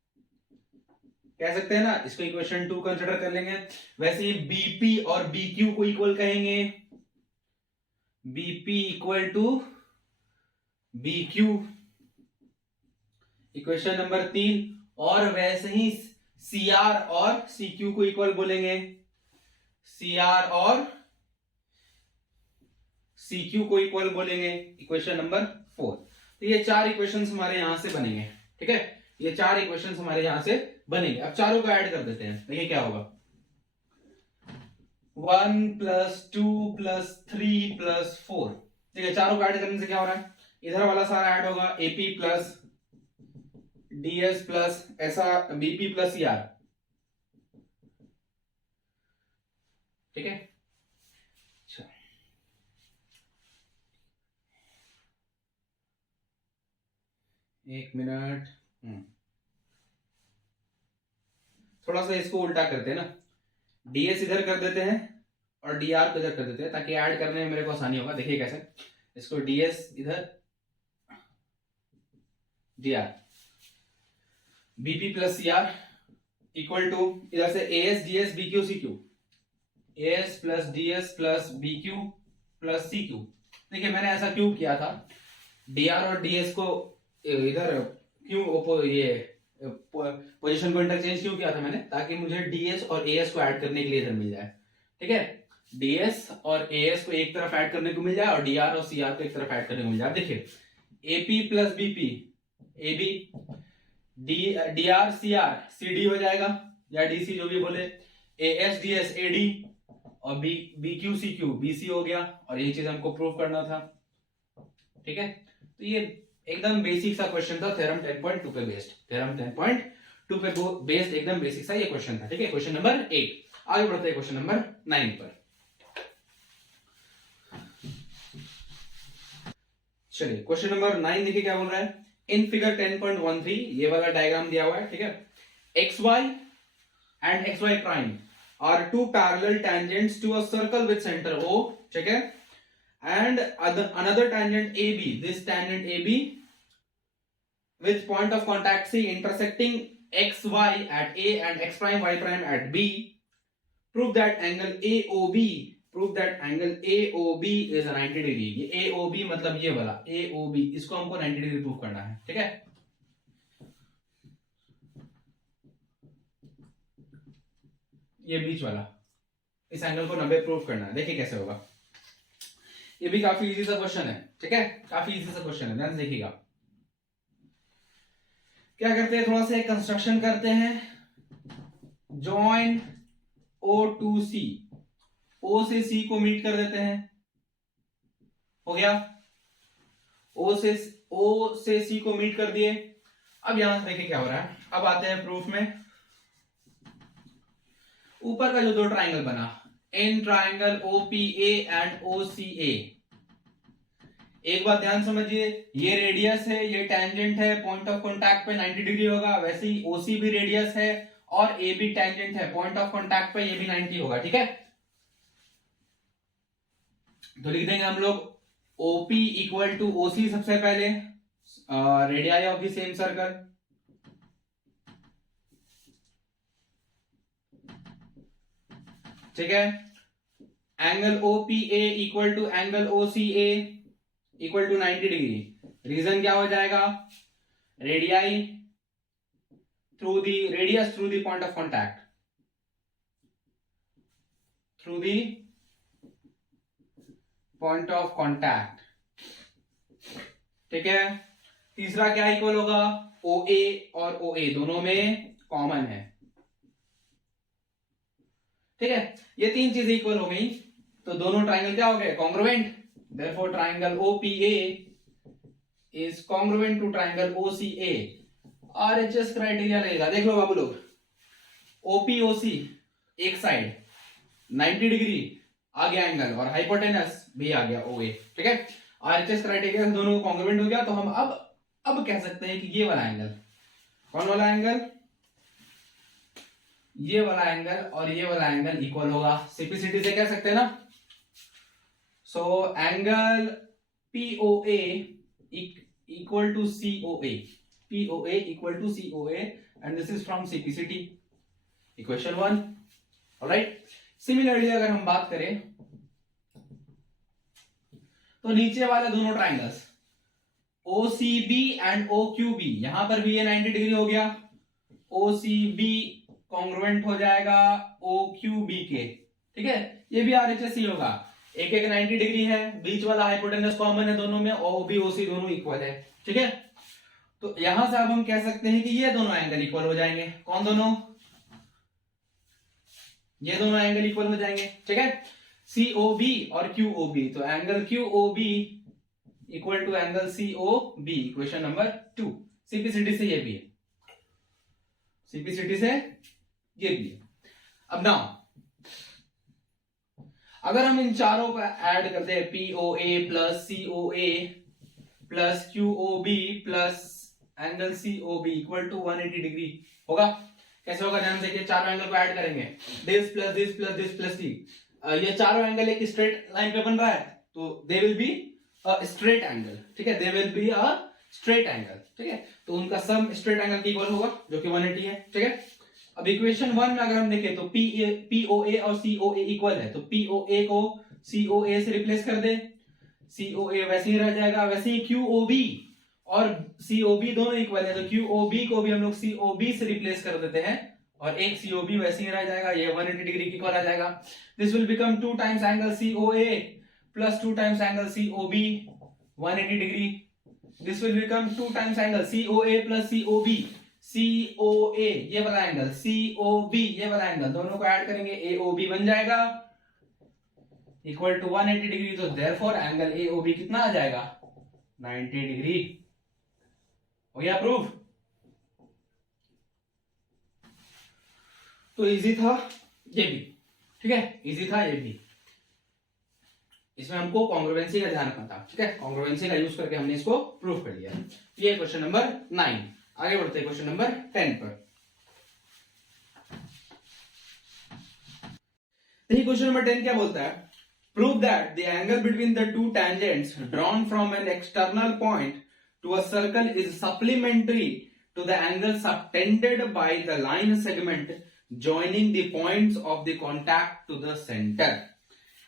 ना, इसको इक्वेशन 2 कंसीडर कर लेंगे। वैसे ही BP और BQ को इक्वल कहेंगे, BP equal to BQ, equation number 3। और वैसे ही CR और CQ को इक्वल बोलेंगे, CR और CQ को इक्वल बोलेंगे, इक्वेशन नंबर 4। तो ये 4 इक्वेशंस हमारे यहां से बनेंगे, ठीक है, ये 4 इक्वेशंस हमारे यहां से बनेंगे। अब चारों को ऐड कर देते हैं, देखिए क्या होगा, 1 + 2 + 3 + 4। देखिए चारों को ऐड करने से क्या हो रहा है, इधर वाला सारा ऐड होगा, AP प्लस DS प्लस ऐसा BP प्लस CR, ठीक है। अच्छा, एक मिनट, थोड़ा सा इसको उल्टा करते हैं ना, DS इधर कर देते हैं और DR को इधर कर देते हैं, ताकि ऐड करने में मेरे को आसानी होगा। देखिए कैसे, इसको DS इधर, DR, BP plus CR equal to इधर से AS DS BQ CQ, AS plus DS plus BQ plus CQ। देखिए मैंने ऐसा क्यों किया था, DR और DS को इधर क्यों ये पोजीशन को इंटरचेंज क्यों किया था मैंने, ताकि मुझे DS और AS को ऐड करने के लिए इधर मिल जाए, ठीक है। DS और AS को एक तरफ ऐड करने को मिल जाए और DR और CR को एक तरफ ऐड करने को मिल जाए। देखिए AP plus BP AB, DR CR CD हो जाएगा, या DC जो भी बोले, AS DS AD और BQ CQ BC हो गया, और ये चीज हमको प्रूव करना था, ठीक है। तो ये एकदम बेसिक सा क्वेश्चन था, थ्योरम 10.2 पे बेस्ड, थ्योरम 10.2 पे बेस्ड एकदम बेसिक सा ये क्वेश्चन था, ठीक है। Question number 8। आगे बढ़ते हैं क्वेश्चन नंबर 9 पर। चलिए क्वेश्चन नंबर 9 देखिए क्या बोल रहा है। इन फिगर 10.13 ये वाला डायग्राम दिया हुआ है, ठीक है। XY and XY prime are two parallel tangents to a circle with center O, ठीक है, and another tangent AB, this tangent AB with point of contact C intersecting XY at A and X prime Y prime at B. Prove that angle AOB, prove that angle AOB is a 90 degree। ये AOB मतलब ये वाला AOB, इसको हमको 90 degree prove करना है, ठीक है। ये बीच वाला, इस एंगल को 90 प्रूव करना है। देखिए कैसे होगा, ये भी काफी इजी सा क्वेश्चन है, ठीक है, काफी इजी सा क्वेश्चन है, ध्यान से देखिएगा। क्या करते हैं, थोड़ा सा कंस्ट्रक्शन करते हैं। Join O to C, O से C को मीट कर देते हैं, हो गया। O से C को मीट कर दिए। अब यहां से देखिए क्या हो रहा है, अब आते हैं प्रूफ में। ऊपर का जो दो ट्राइंगल बना, in triangle OPA and OCA, एक बात ध्यान समझिए, ये रेडियस है, ये टेंजेंट है, पॉइंट ऑफ कांटेक्ट पे 90 डिग्री होगा। वैसे ही OC भी रेडियस है और A भी टेंजेंट है, पॉइंट ऑफ कांटेक्ट पे ये भी 90 होगा, ठीक है। तो लिख देंगे हम लोग OP इक्वल टू OC सबसे पहले, radii of the same circle, ठीक है। Angle OPA equal to angle OCA equal to 90 degree. Reason क्या हो जाएगा, radii through the radius through the point of contact, through the point of contact, ठीक है। तीसरा क्या इक्वल होगा, OA और OA दोनों में कॉमन है, ठीक है। ये तीन चीजें इक्वल हो गई तो दोनों ट्राइंगल क्या हो गए, congruent. Therefore triangle OPA is congruent to triangle OCA। RHS criteria लगेगा, देख लो बाबू लोग, OPOC एक साइड 90 डिग्री आ गया एंगल और हाइपोटेनस भी आ गया OA, ठीक है। RHS क्राइटेरिया दोनों कॉन्ग्रुएंट हो गया तो हम अब कह सकते हैं कि ये वाला एंगल, कौन वाला एंगल, ये वाला एंगल और ये वाला एंगल इक्वल होगा। सिंपलिसिटी से कह सकते हैं ना। So angle POA equal to COA, POA equal to COA and this is from CPCT equation 1, alright। Similarly अगर हम बात करें तो नीचे वाले दोनों ट्राइंगल्स OCB एंड OQB, यहां पर भी ये 90 डिग्री हो गया, OCB कॉन्ग्रुएंट हो जाएगा OQB के, ठीक है। ये भी RHS ही होगा, एक एक 90 डिग्री है, बीच वाला हाइपोटेनस कॉमन है दोनों में, OB OC दोनों इक्वल है, ठीक है। तो यहां से अब हम कह सकते हैं कि ये दोनों एंगल इक्वल हो जाएंगे, कौन दोनों, ये दोनों एंगल इक्वल हो जाएंगे, ठीक है। COB और QOB, तो angle QOB equal to angle COB, equation number 2। Simplicity से ये भी है, सिंपलिसिटी से ये भी है। अब नाउ अगर हम इन चारों को ऐड करते हैं, POA plus COA plus QOB plus angle COB equal to 180 degree होगा। कैसे होगा, ध्यान देखिए, चारों एंगल को ऐड करेंगे, this plus this plus this plus the, ये चारों एंगल एक स्ट्रेट लाइन पे बन रहा है तो they will be a straight angle, ठीक है, they will be a straight angle, ठीक है। तो उनका सम स्ट्रेट एंगल के इक्वल होगा जो कि 180 है, ठीक है। अब इक्वेशन 1 में अगर हम देखें तो POA और COA इक्वल है, तो POA को COA से रिप्लेस कर दे, COA वैसे ही रह जाएगा, वैसे ही QOB और COB दोनों इक्वल है तो QOB को भी हम लोग COB से रिप्लेस कर देते हैं और एक COB वैसे ही रह जाएगा, ये 180 डिग्री की इक्वल आ जाएगा। This will become 2 times angle COA plus 2 times angle COB 180 degree. This will become 2 times angle COA plus COB, COA ये वाला एंगल, COB ये वाला एंगल, दोनों को ऐड करेंगे AOB बन जाएगा इक्वल टू 180 डिग्री। तो देयरफॉर एंगल AOB कितना आ जाएगा, 90 डिग्री। हो गया प्रूफ। तो इजी था ये भी, ठीक है, इजी था ये भी। इसमें हमको कॉन्ग्रुएंसी का ध्यान रखना था, ठीक है, कॉन्ग्रुएंसी का यूज करके हमने इसको प्रूफ कर लिया। ये क्वेश्चन नंबर 9। आगे बढ़ते हैं क्वेश्चन नंबर 10 पर। देखिए क्वेश्चन नंबर 10 क्या बोलता है, prove that the angle between the two tangents drawn from an external point to a circle is supplementary to the angle subtended by the line segment joining the points of the contact to the centre.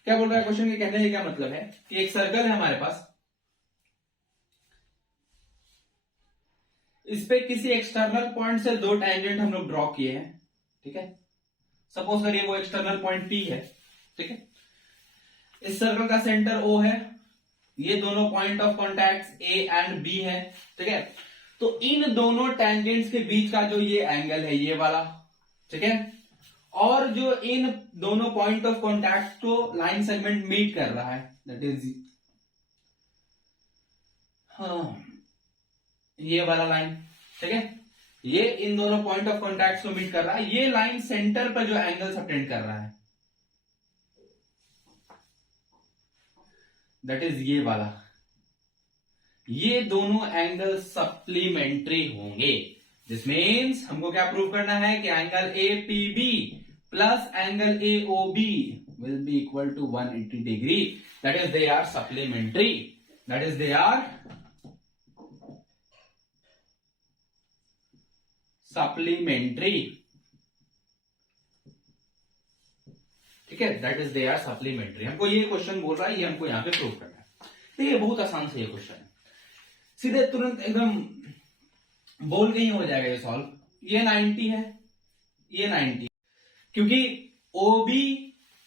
क्या बोल रहा है question के कहने का क्या मतलब है कि एक सर्कल है हमारे पास, इस पे किसी एक्सटर्नल पॉइंट से दो टेंजेंट हम लोग ड्रॉ किए हैं, ठीक है। सपोज करिए वो एक्सटर्नल पॉइंट P है, ठीक है। इस सर्कल का सेंटर O है, ये दोनों point of contact A and B है, ठीक है। तो इन दोनों टेंजेंट्स के बीच का जो ये एंगल है ये वाला, ठीक है, और जो इन दोनों पॉइंट ऑफ कॉन्टैक्ट को लाइन सेगमेंट मीट कर रहा है दैट इज ये वाला लाइन, ठीक है, ये इन दोनों पॉइंट ऑफ कॉन्टैक्ट को मीट कर रहा है, ये लाइन सेंटर पर जो एंगल सबटेंड कर रहा है दैट इज ये वाला, ये दोनों एंगल सप्लीमेंट्री होंगे। दिस मीन्स हमको क्या प्रूव करना है कि angle APB plus angle AOB will be equal to 180 degree, that is they are supplementary, that is they are supplementary, ठीक है, that is they are supplementary. हमको ये क्वेश्चन बोल रहा है, ये हमको यहां पे प्रूव करना है। तो ये बहुत आसान से ये क्वेश्चन है, सीधे तुरंत एकदम बोल के ही हो जाएगा ये सॉल्व। ये 90 है, ये 90, क्योंकि OB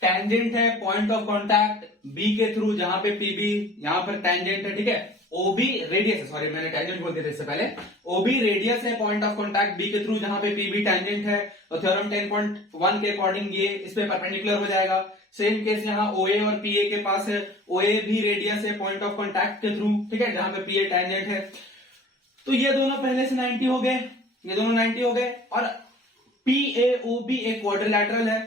टेंजेंट है पॉइंट ऑफ कॉन्टैक्ट B के थ्रू, जहां पे PB यहां पर टेंजेंट है, ठीक है। ओबी रेडियस है, सॉरी मैंने टेंजेंट बोल दिया था इससे पहले, ओबी रेडियस है पॉइंट ऑफ कॉन्टैक्ट बी के थ्रू, जहां पे पी भी टेंजेंट है, तो थ्योरम 10.1 के अकॉर्डिंग ये इस पे परपेंडिकुलर हो जाएगा। सेम केस यहाँ ओए और पीए के पास है, ओए भी रेडियस है पॉइंट ऑफ कॉन्टैक्ट के थ्रू, ठीक है, जहां पे पीए टेंजेंट है। तो ये दोनों पहले से 90 हो गए, ये दोनों 90 हो गए, और पीएओबी एक क्वाड्रिलैटरल है,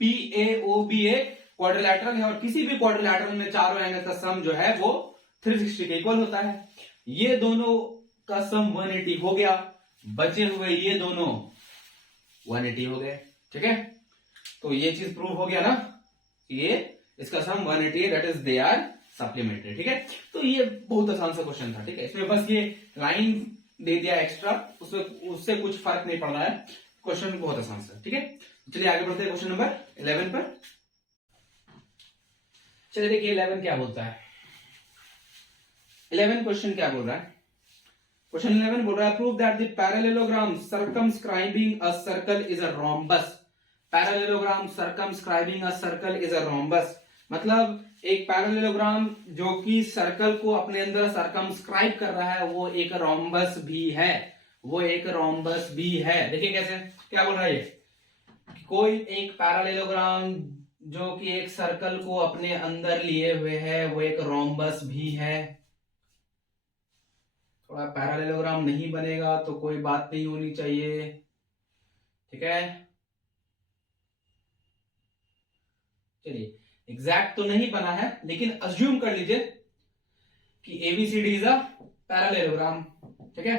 पीएओबी एक क्वाड्रिलैटरल है, और किसी भी क्वाड्रिलैटरल में चारों एंगल का सम जो है वो 360 के इक्वल होता है। ये दोनों का सम 180 हो गया, बचे हुए ये दोनों 180 हो गए, ठीक है। तो ये चीज प्रूव हो गया ना, ये इसका सम 180 है, that is they are supplementary, ठीक है। तो ये बहुत आसान सा क्वेश्चन था, ठीक है, इसमें बस ये लाइन दे दिया एक्स्ट्रा, उससे कुछ फर्क नहीं पड़ रहा है, क्वेश्चन बहुत आसान सा, ठीक है। चलिए आगे बढ़ते हैं क्वेश्चन नंबर 11 पर। चलिए देखिए 11 क्या बोलता है। 11 क्वेश्चन क्या बोल रहा है, क्वेश्चन 11 बोल रहा है prove that the parallelogram circumscribing a circle is a rhombus. Parallelogram circumscribing a circle is a rhombus, मतलब एक पैरेललोग्राम जो कि सर्कल को अपने अंदर सर्कमस्क्राइब कर रहा है वो एक रोम्बस भी है, वो एक रोम्बस भी है। देखिए कैसे, क्या बोल रहा है ये, कोई एक पैरेललोग्राम जो कि एक सर्कल को अपने अंदर लिए हुए है वो एक रोम्बस भी है। थोड़ा पैरेललोग्राम नहीं बनेगा तो कोई बात नहीं होनी चाहिए, ठीक है। चलिए एग्जैक्ट तो नहीं बना है, लेकिन अज्यूम कर लीजिए कि एबीसीडी इज अ पैरेललोग्राम, ठीक है।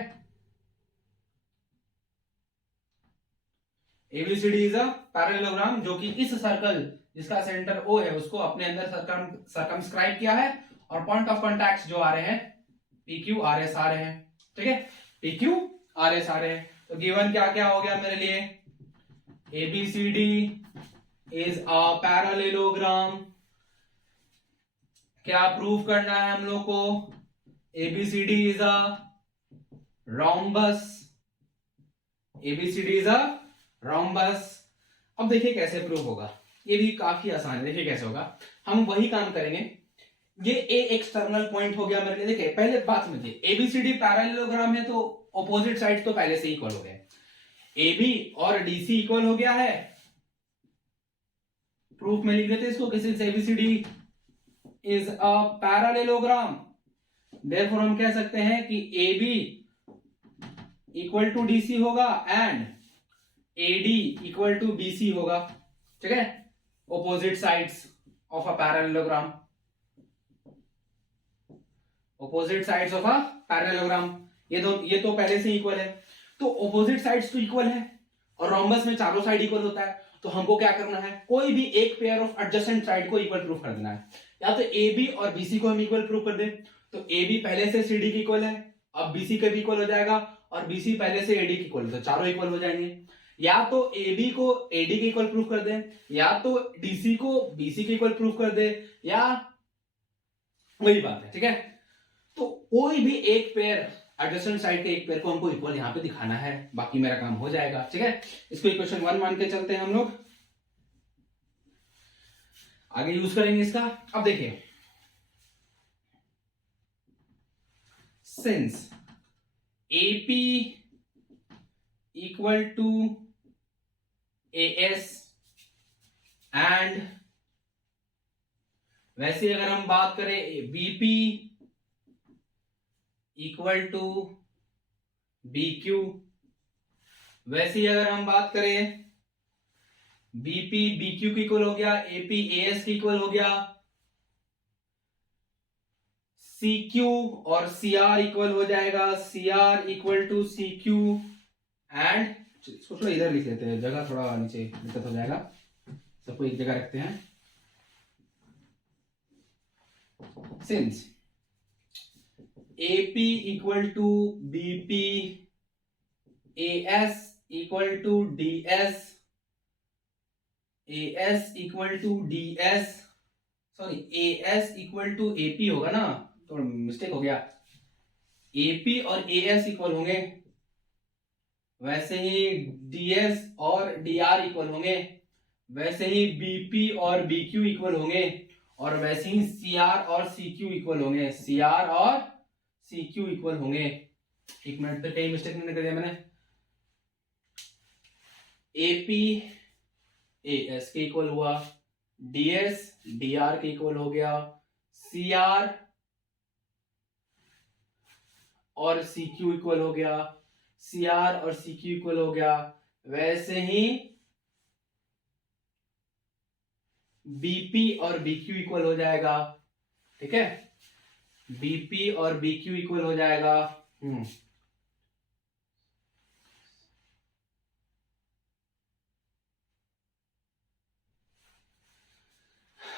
एबीसीडी इज अ पैरेललोग्राम जो कि इस सर्कल जिसका सेंटर ओ है उसको अपने अंदर सर्कमस्क्राइब किया है, और पॉइंट ऑफ कॉन्टैक्ट जो आ रहे हैं PQ RS आ रहे हैं, ठीक है, PQ RS आ रहे हैं। तो गिवन क्या क्या हो गया मेरे लिए, ABCD इज अ पैरेललोग्राम, क्या प्रूव करना है हम लोग को, ABCD is a rhombus, ABCD is a rhombus. अब देखिए कैसे प्रूव होगा, ये भी काफी आसान है, देखिए कैसे होगा, हम वही काम करेंगे। ये ए एक्सटर्नल पॉइंट हो गया मेरे लिए, देखिए पहले बात समझिए, एबीसीडी पैरेललोग्राम है तो ऑपोजिट साइड तो पहले से इक्वल हो गए, AB और DC इक्वल हो गया है, प्रूफ में लिख देते इसको, किसी ABCD is a parallelogram, therefore हम कह सकते हैं कि AB इक्वल टू DC होगा and AD equal to BC होगा, ठीक है, opposite sides of a parallelogram, opposite sides of a parallelogram, ये तो पहले से इक्वल है, तो ऑपोजिट साइड्स तो इक्वल है, और रोम्बस में चारों साइड इक्वल होता है, तो हमको क्या करना है, कोई भी एक पेयर ऑफ एडजेसेंट साइड को इक्वल प्रूफ कर देना है, या तो AB और BC को हम इक्वल प्रूफ कर दें, तो AB पहले से CD की इक्वल है, अब BC का भी इक्वल हो जाएगा, और BC पहले से AD की इक्वल, तो चारों इक्वल हो जाएंगे, या तो AB को AD के इक्वल प्रूफ कर दें, या तो DC को BC के इक्वल प्रूफ कर दे, या वही बात है, ठीक है। तो कोई भी एक पेयर एडजेसेंट साइड के एक पेयर को हमको इक्वल यहां पे दिखाना है, बाकी मेरा काम हो जाएगा, ठीक है। इसको इक्वेशन 1 मान के चलते हैं हम लोग, आगे यूज करेंगे इसका। अब देखिए, since AP equal to AS and वैसे अगर हम बात करें BP इक्वल टू BQ, वैसे ही अगर हम बात करें BP BQ की इक्वल हो गया, AP AS की इक्वल हो गया, CQ और CR इक्वल हो जाएगा, CR equal to CQ and, इसको थोड़ा इधर लिख लेते हैं, जगह थोड़ा नीचे दिक्कत हो जाएगा, सबको एक जगह रखते हैं। Since AP equal to BP, AS equal to DS, AS equal to DS, sorry AS equal to AP होगा ना, तो मिस्टेक हो गया, AP और AS इक्वल होंगे, वैसे ही DS और DR इक्वल होंगे, वैसे ही BP और BQ इक्वल होंगे, और वैसे ही CR और CQ इक्वल होंगे, CR और सी क्यू इक्वल होंगे, एक मिनट पे कहीं मिस्टेक नहीं कर दिया मैंने, एपी ए एस के इक्वल हुआ, डीएस डी आर के इक्वल हो गया, सी आर और सी क्यू इक्वल हो गया, सी आर और सी क्यू इक्वल हो गया, वैसे ही बीपी और बीक्यू इक्वल हो जाएगा। ठीक है, बीपी और बीक्यू इक्वल हो जाएगा।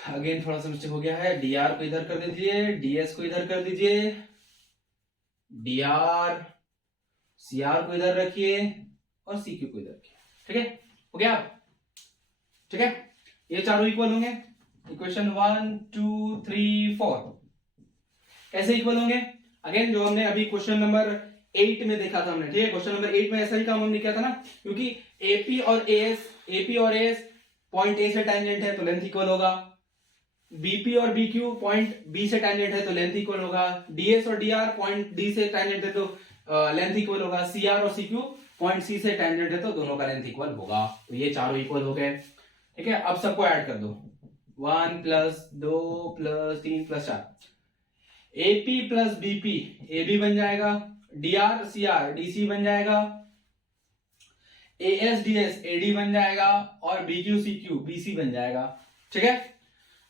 अगेन थोड़ा सा मिस्टेक हो गया है, डीआर को इधर कर दीजिए, डीएस को इधर कर दीजिए, डीआर सीआर को इधर रखिए और सीक्यू को इधर रखिए। ठीक है, हो गया। ठीक है, ये चारों इक्वल होंगे। इक्वेशन 1 2 3 4 कैसे इक्वल होंगे? अगेन जो हमने अभी क्वेश्चन नंबर 8 में देखा था हमने, ठीक है, क्वेश्चन नंबर 8 में ऐसा ही काम हमने किया था ना, क्योंकि एपी और एएस पॉइंट ए से टेंजेंट है तो लेंथ इक्वल होगा, बीपी और बीक्यू पॉइंट बी से टेंजेंट है तो लेंथ इक्वल होगा, डीएस और डीआर पॉइंट डी से टेंजेंट है तो लेंथ इक्वल होगा, सीआर और सीक्यू पॉइंट सी से टेंजेंट है तो दोनों का लेंथ इक्वल होगा। तो ये चारों इक्वल हो गए। ठीक है, अब सबको ऐड कर दो, 1 plus 2 plus 3 plus 4, AP plus BP AB बन जाएगा, डीआर सीआर डीसी बन जाएगा, एएस डीएस एडी बन जाएगा और बीक्यू सीक्यू बीसी बन जाएगा। ठीक है,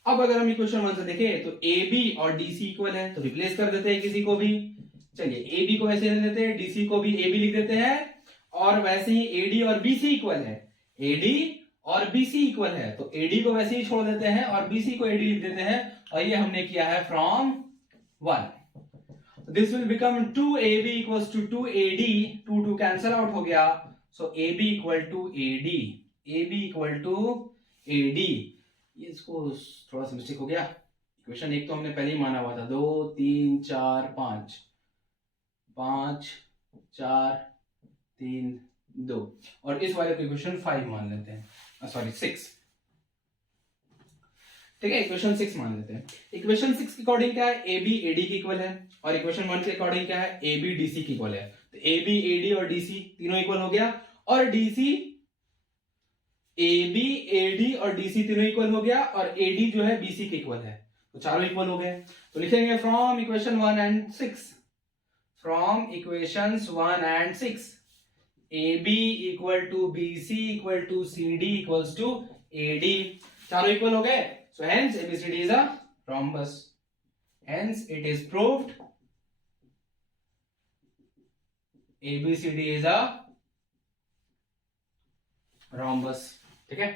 अब अगर हम इक्वेशन 1 से देखें तो ए बी और डी सी इक्वल है तो रिप्लेस कर देते हैं किसी को भी। चलिए ए बी को वैसे ले लेते हैं, डीसी को भी ए बी लिख देते हैं, और वैसे ही एडी और बीसी इक्वल है, एडी और बीसी इक्वल है तो एडी को वैसे ही छोड़ देते हैं और बीसी को एडी लिख देते हैं, और ये हमने किया है from 1। This will become 2ab equals to 2ad, 2 cancel out हो गया, so ab equal to ad, ab equal to ad। ये इसको थोड़ा सा मिस्टेक हो गया, इक्वेशन 1 तो हमने पहले ही माना हुआ था, 2 3 4 5 5 4 3 2, और इस वाले को इक्वेशन 5 मान लेते हैं, सॉरी 6। ठीक है, इक्वेशन 6 मान लेते हैं। इक्वेशन 6 के अकॉर्डिंग क्या है, ए बी ए डी के इक्वल है, और इक्वेशन 1 के अकॉर्डिंग क्या है, ए बी डी सी के इक्वल है। तो ए बी ए डी और डी सी तीनों इक्वल हो गया, और D C A B A D और डी सी तीनों इक्वल हो गया, और ए डी जो है बी सी के इक्वल है, तो चारों इक्वल हो गए। तो लिखेंगे from equation 1 and 6, from equations 1 and 6, A B equal to B C equal to C D equals to A D, चारों इक्वल हो गए। So hence ABCD is a rhombus. Hence it is proved ABCD is a rhombus. ठीक है,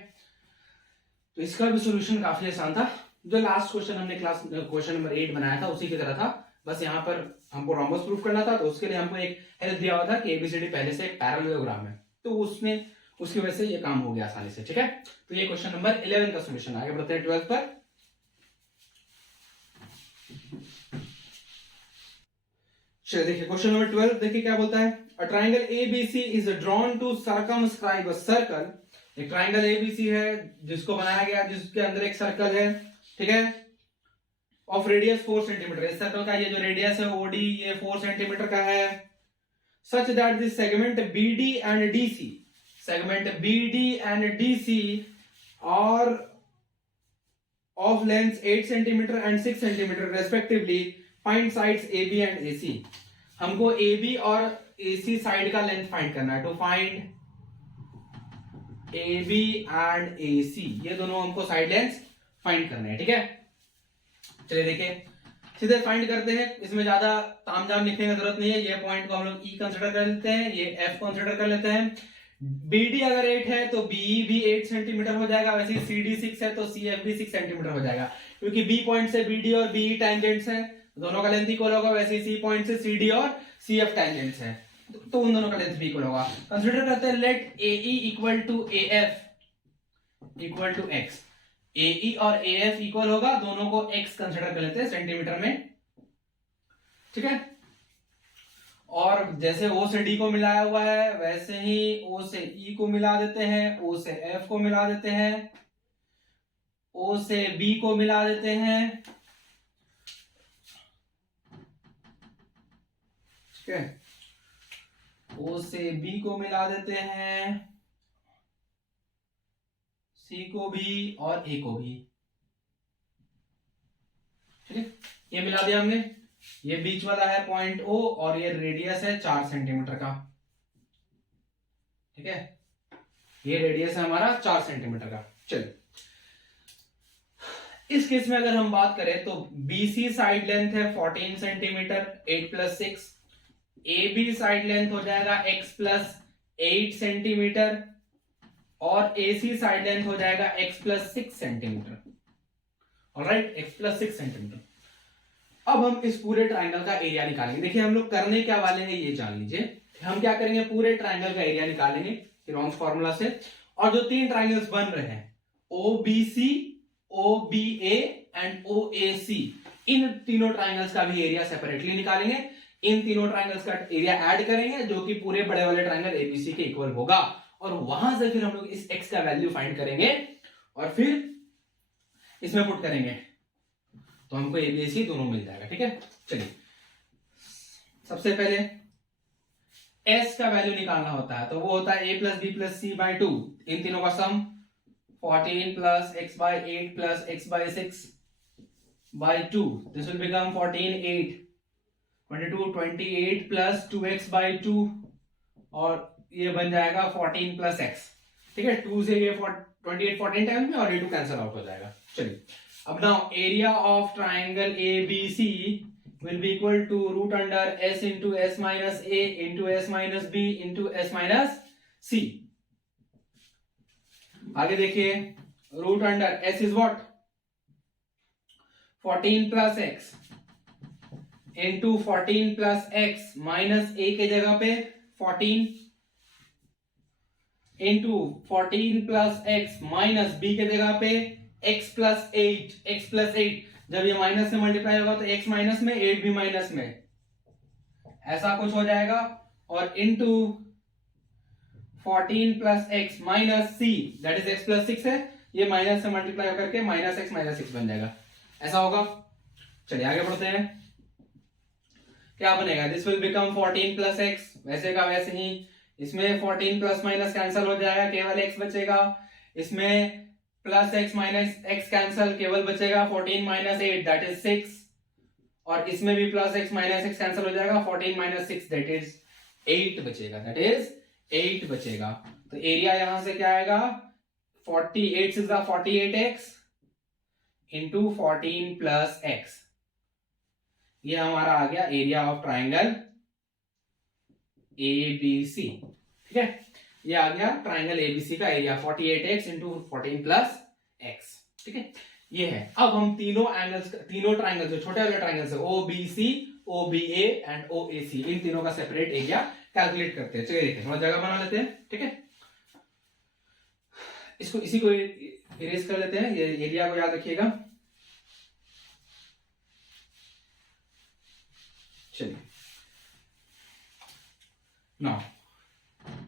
तो इसका भी solution काफी आसान था, जो लास्ट क्वेश्चन हमने क्वेश्चन नंबर 8 बनाया था उसी की तरह था, बस यहाँ पर हमको rhombus प्रूफ करना था, तो उसके लिए हमको एक हेल्प दिया हुआ था कि ABCD पहले से एक पैरेललोग्राम है, तो उसमें उसकी वजह से ये काम हो गया आसानी से। ठीक है, तो ये क्वेश्चन नंबर 11 का सॉल्यूशन। आगे बढ़ते हैं 12 पर। चलिए देखिए क्वेश्चन नंबर 12, देखिए क्या बोलता है, a triangle ABC is drawn to circumscribe a circle. एक ट्रायंगल एबीसी है जिसको बनाया गया, जिसके अंदर एक सर्कल है, ठीक है, ऑफ रेडियस 4 सेंटीमीटर। इस सर्कल का ये जो रेडियस है ओडी ये 4 सेंटीमीटर का है, such that this segment BD and DC, segment BD and DC are of length 8 cm and 6 cm respectively. Find sides AB and AC. हमको AB और AC साइड का लेंथ फाइंड करना है। To find AB and AC, ये दोनों हमको side length find करना है। ठीक है, चलिए देखिए सीधे फाइंड करते हैं, इसमें ज्यादा तामझाम लिखने की जरूरत नहीं है। ये पॉइंट को हम लोग E कंसिडर कर लेते हैं, ये F कंसिडर कर लेते हैं। BD अगर 8 है तो BE भी 8 सेंटीमीटर हो जाएगा, वैसे CD 6 है तो CF भी 6 सेंटीमीटर हो जाएगा, क्योंकि B पॉइंट से BD और BE टेंजेंट्स हैं, दोनों का लेंथ इक्वल होगा। वैसे C पॉइंट से CD और CF टेंजेंट्स हैं, तो उन दोनों का लेंथ भी इक्वल होगा। कंसीडर करते हैं let AE equal to AF equal to X। AE और AF इक्वल होगा, दोनों को X कंसीडर कर लेते हैं सेंटीमीटर में। ठीक है, और जैसे O से D को मिलाया हुआ है वैसे ही O से E को मिला देते हैं, O से F को मिला देते हैं, O से B को मिला देते हैं, ठीक है, ओ से बी को मिला देते हैं, सी को भी और ए को भी। ठीक है, ये मिला दिया हमने। ये बीच वाला है पॉइंट ओ और ये रेडियस है 4 सेंटीमीटर का। ठीक है, ये रेडियस है हमारा 4 सेंटीमीटर का। चलिए, इस केस में अगर हम बात करें तो बीसी साइड लेंथ है 14 centimetre, 8 + 6। A B side length हो जाएगा x + 8 सेंटीमीटर और AC साइड लेंथ हो जाएगा x + 6 centimetre. Alright, x + 6 centimetre. अब हम इस पूरे ट्राइंगल का एरिया निकालेंगे। देखिए हम लोग करने क्या वाले हैं ये जान लीजिए। हम क्या करेंगे, पूरे ट्राइंगल का एरिया निकालेंगे किरॉन्स फॉर्मूला से, और जो 3 ट्राइंगल्स बन रहे हैं OBC, OBA एंड OAC, इन तीनों ट्राइंगल्स का भी एरिया सेपरेटली निकालेंगे। इन तीनों ट्राइंगल्स का एरिया ऐड करेंगे जो कि पूरे बड़े वाले ट्राइंगल ABC के इक्वल होगा, और वहां से फिर हम लोग इस x का वैल्यू फाइंड करेंगे और फिर इसमें पुट करेंगे तो हमको ABC दोनों मिल जाएगा। ठीक है, चलिए सबसे पहले S का वैल्यू निकालना होता है, तो वो होता है a + b + c/2, इन तीनों का सम 14 + x/8 + x/6/2, this will become 14 8 22 28 + 2x/2 और ये बन जाएगा 14 + x। ठीक है, 2 से ये 28 14 टाइम्स में और ये 2 कैंसिल आउट हो जाएगा। चलिए, अब now area of triangle ABC will be equal to √S into S minus A into S minus B into S minus C। आगे देखिए, √S is what? 14 + x into 14 + x minus A के जगह पे 14 into 14 + x minus B के जगह पे x + 8, x + 8। जब ये माइनस से मल्टीप्लाई होगा तो x माइनस में, 8 भी माइनस में, ऐसा कुछ हो जाएगा, और into 14 + x minus c that is x + 6 है, ये माइनस से मल्टीप्लाई होकर के -x - 6 बन जाएगा, ऐसा होगा। चलिए आगे बढ़ते हैं, क्या बनेगा, दिस विल बिकम 14 + x, वैसे का वैसे ही, इसमें 14 प्लस माइनस कैंसिल हो जाएगा, केवल x बचेगा, इसमें +x - x कैंसिल, केवल बचेगा 14 - 8 दैट इज 6, और इसमें भी +x - x कैंसिल हो जाएगा, 14 - 6 दैट इज 8 बचेगा, दैट इज 8 बचेगा। तो एरिया यहां से क्या आएगा, 48 6 48x इंटू 14 + x, ये हमारा आ गया एरिया ऑफ ट्राइंगल ABC। ठीक है, ये आ गया ट्राइंगल ABC का एरिया 48x इंटू 14 + x। ठीक है, ये है। अब हम तीनों एंगल्स, तीनों ट्राइंगल जो छोटे वाले ट्राइंगल्स है OBC, OBA एंड OAC, इन तीनों का सेपरेट एरिया कैलकुलेट करते हैं। चलिए देखिए, थोड़ा जगह बना लेते हैं। ठीक है, इसको इसी को इरेज कर लेते हैं, ये एरिया को याद रखिएगा। चलिए नाउ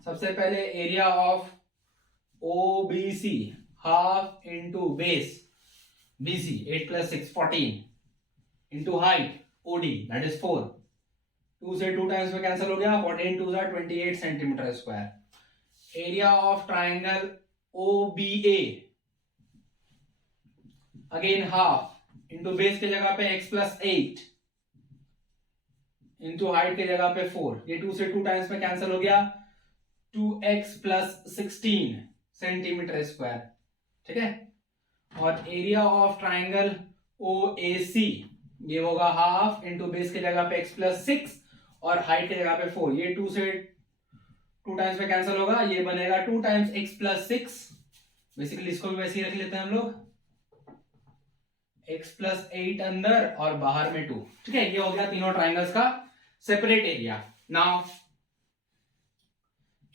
सबसे पहले area of OBC half into base BC 8 + 6 14 into height OD that is 4, 2 से 2 टाइम्स में कैंसिल हो गया, 14 2 28 centimetre square. Area of triangle OBA again half into base के जगह पे x + 8 इंटू हाइट के जगह पे 4, ये 2 से 2 टाइम्स में कैंसिल हो गया, 2x + 16 सेंटीमीटर स्क्वायर। ठीक है, और एरिया ऑफ ट्राइंगल OAC ये होगा हाफ इंटू बेस के जगह पे x + 6 और हाइट के जगह पे 4, ये 2 से 2 टाइम्स में कैंसिल होगा, ये बनेगा 2 टाइम्स x + 6, बेसिकली इसको भी वैसे ही रख लेते हैं हम लोग, x + 8 अंदर और बाहर में 2। ठीक है, ये हो गया तीनों ट्राइंगल्स का separate area. Now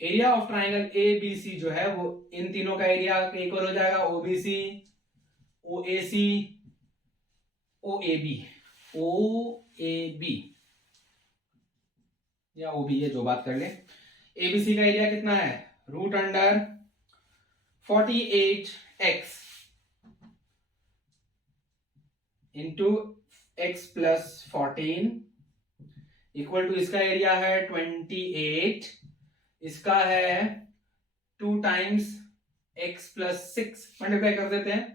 area of triangle ABC जो है वो इन तीनों का एरिया के इक्वल हो जाएगा, OBC, OAC, OAB या OB, ये जो बात कर ले। ABC का एरिया कितना है, √48x into x + 14 equal to इसका एरिया है 28, इसका है 2 टाइम्स x प्लस 6, मल्टीप्लाई कर देते हैं,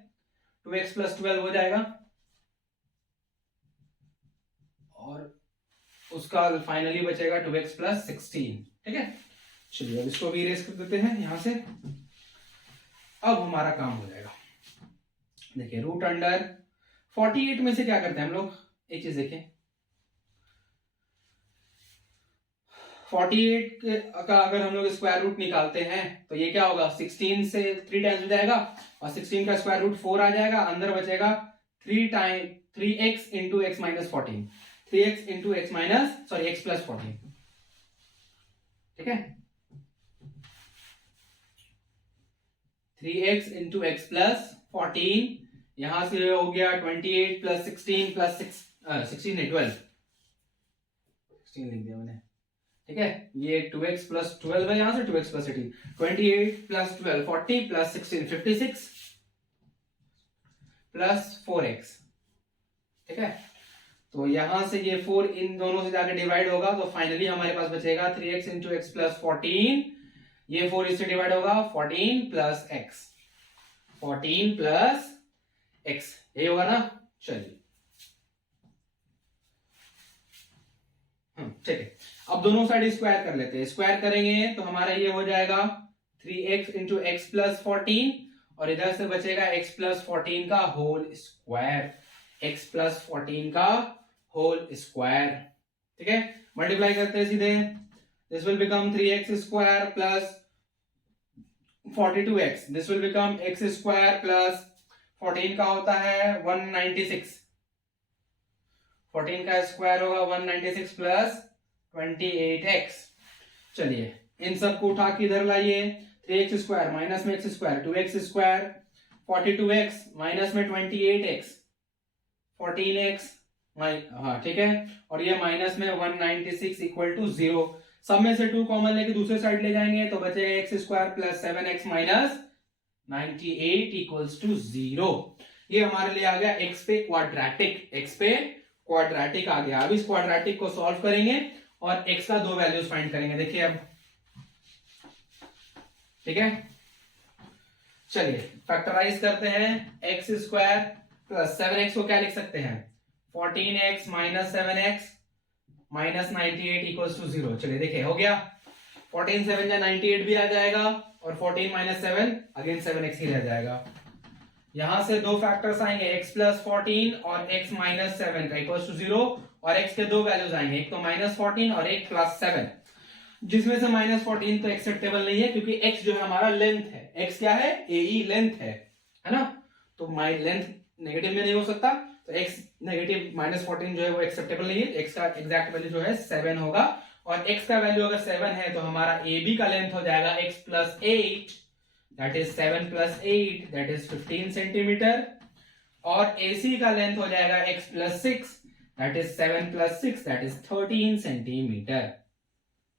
2x प्लस 12 हो जाएगा, और उसका फाइनली बचेगा 2x प्लस 16। ठीक है, चलिए अब इसको भी इरेज कर देते हैं यहां से। अब हमारा काम हो जाएगा। देखिए रूट अंडर 48 में से क्या करते हैं हम लोग, एक चीज देखिए, 48 का अगर हम लोग स्क्वायर रूट निकालते हैं तो ये क्या होगा, 16 से 3 टाइम्स हो जाएगा, और 16 का स्क्वायर रूट 4 आ जाएगा, अंदर बचेगा 3x into x minus 14, 3x into x minus sorry x plus 14। ठीक है, 3x इंटू एक्स प्लस 14, यहां से हो गया 28 प्लस 16 प्लस 16 नहीं 12, 16 लिख दिया मैंने। ठीक है, ये 2x प्लस 12 है, यहां से 2x plus 18, 28 plus 12 40 plus 16 56 plus 4x। ठीक है, तो यहां से ये 4 इन दोनों से जाकर डिवाइड होगा, तो फाइनली हमारे पास बचेगा 3x इंटू एक्स प्लस 14, ये 4 इससे डिवाइड होगा, 14 प्लस x, 14 प्लस x, यही होगा ना। चलिए ठीक है, अब दोनों साइड स्क्वायर कर लेते हैं। स्क्वायर करेंगे तो हमारा ये हो जाएगा 3x इंटू एक्स प्लस 14, और इधर से बचेगा x प्लस 14 का होल स्क्वायर, x प्लस 14 का होल स्क्वायर। ठीक है, मल्टीप्लाई करते हैं सीधे, this will become 3x square plus 42x, this will become x square plus 14 का होता है 196, 14 का स्क्वायर होगा 196 प्लस 28x। चलिए इन सबको उठा के इधर लाइए, 3x स्क्वायर माइनस में x square 2x square, 42x minus में 28x 14x, हाँ ठीक है, और ये माइनस में 196 इक्वल टू 0, सब में से 2 कॉमन लेके दूसरे साइड ले जाएंगे तो बचेगा x square plus 7x minus 98 equals to 0। ये हमारे लिए आ गया x पे क्वाड्रेटिक, x पे क्वाड्रेटिक आ गया। अब इस क्वाड्रेटिक को सॉल्व करेंगे और x का 2 वैल्यूज फाइंड करेंगे। देखिए अब, ठीक है, चलिए फैक्टराइज करते हैं, x स्क्वायर प्लस 7x को क्या लिख सकते हैं, 14x minus 7x minus 98 equals to 0। चलिए देखिए हो गया, 14 7 या 98 भी आ जाएगा, और 14 माइनस 7 अगेन 7x ही रह जाएगा। यहां से 2 फैक्टर्स आएंगे, x प्लस 14 और x माइनस 7 का इक्वल्स टू 0, और x के 2 वैल्यूज आएंगे, एक तो माइनस 14 और एक प्लस 7, जिसमें से माइनस 14 तो एक्सेप्टेबल नहीं है क्योंकि x जो है हमारा लेंथ है, x क्या है, AE लेंथ है ना, तो माई लेंथ नेगेटिव में नहीं हो सकता, तो x नेगेटिव माइनस 14 जो है वो एक्सेप्टेबल नहीं है, x का एग्जैक्ट वैल्यू जो है 7 होगा, और x का वैल्यू अगर 7 है तो हमारा AB का लेंथ हो जाएगा x plus 8, that is 7 plus 8 that is 15 centimetre, और AC का लेंथ हो जाएगा x plus 6 that is 7 plus 6 that is 13 centimetre.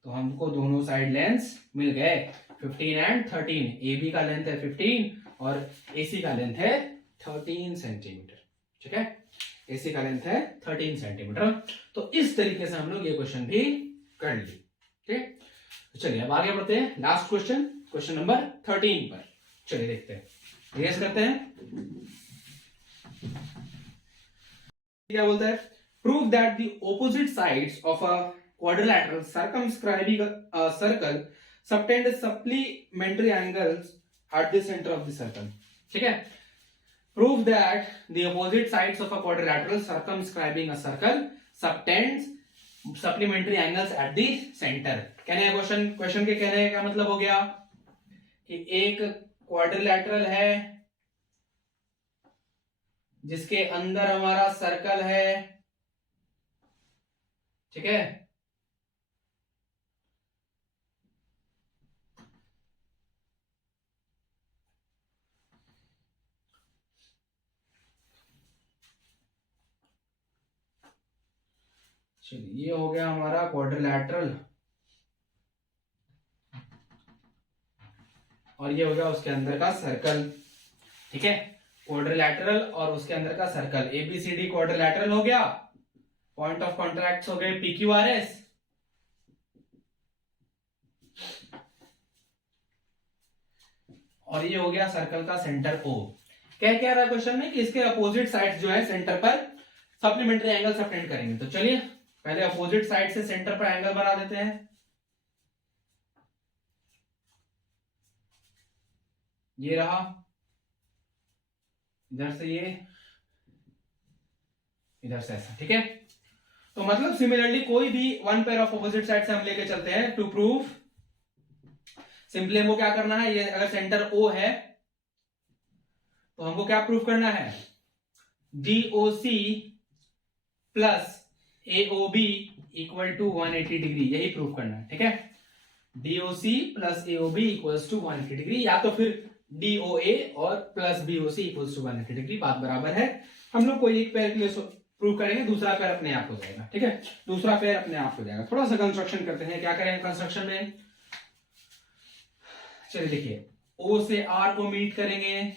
तो हमको दोनों साइड लेंथ्स मिल गए 15 एंड 13, AB का लेंथ है 15 और AC का लेंथ है 13 सेंटीमीटर। ठीक है, AC का लेंथ है 13 सेंटीमीटर। तो इस तरीके से हम लोग ये क्वेश्चन भी कर लिए। ठीक, चलिए अब आगे बढ़ते हैं, लास्ट क्वेश्चन, क्वेश्चन नंबर 13 पर। चलिए देखते हैं, रिवाइज करते हैं, क्या बोलता है, prove that the opposite sides of a quadrilateral circumscribing a circle subtend supplementary angles at the center of the circle. ठीक है, prove that the opposite sides of a quadrilateral circumscribing a circle subtends supplementary angles at the center. कहने का question के कहने का मतलब हो गया कि एक क्वाड्रिलैटरल है जिसके अंदर हमारा सर्कल है, ठीक है, चलिए ये हो गया हमारा क्वाड्रिलैटरल, और ये हो गया उसके अंदर का सर्कल। ठीक है, क्वाड्रिलैटरल और उसके अंदर का सर्कल, ABCD क्वाड्रिलैटरल हो गया, पॉइंट ऑफ कॉन्ट्रैक्ट हो गए PQRS, और ये हो गया सर्कल का सेंटर O। क्या रहा है क्वेश्चन में कि इसके अपोजिट साइड्स जो है सेंटर पर सप्लीमेंट्री एंगल सबटेंड करेंगे। तो चलिए पहले अपोजिट साइड से सेंटर पर एंगल बना देते हैं। ये रहा, इधर से ये, इधर से ऐसा, ठीक है। तो मतलब सिमिलरली कोई भी one pair of opposite side से हम लेके चलते हैं टू प्रूव। सिंपली हमको क्या करना है, ये अगर सेंटर O है तो हमको क्या प्रूफ करना है, DOC plus AOB equal to 180 degree, यही प्रूफ करना है, ठीक है। DOC plus AOB equals to 180 degree, या तो फिर DOA और plus BOC equals to 180 degree, बात बराबर है। हम लोग कोई एक पेयर के लिए प्रूव करेंगे, दूसरा पेयर अपने आप हो जाएगा, ठीक है। दूसरा पेयर अपने आप हो जाएगा। थोड़ा सा कंस्ट्रक्शन करते हैं, क्या करेंगे कंस्ट्रक्शन में। चलिए देखिए, O से R को मीट करेंगे,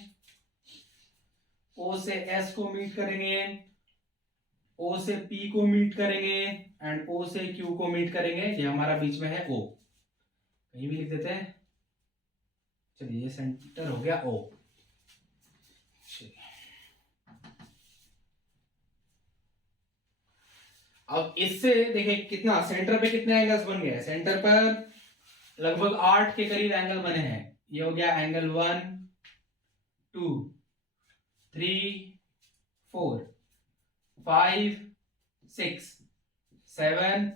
O से S को मीट करेंगे, O से P को मीट करेंगे एंड O से Q को मीट करेंगे। ये हमारा बीच में है O, कहीं भी लिख देते हैं। चलिए ये सेंटर हो गया O। अब इससे देखिए कितना सेंटर पे कितने एंगल्स बन गए। सेंटर पर लगभग 8 के करीब एंगल बने हैं। ये हो गया एंगल 1 2 3 4 5 6 7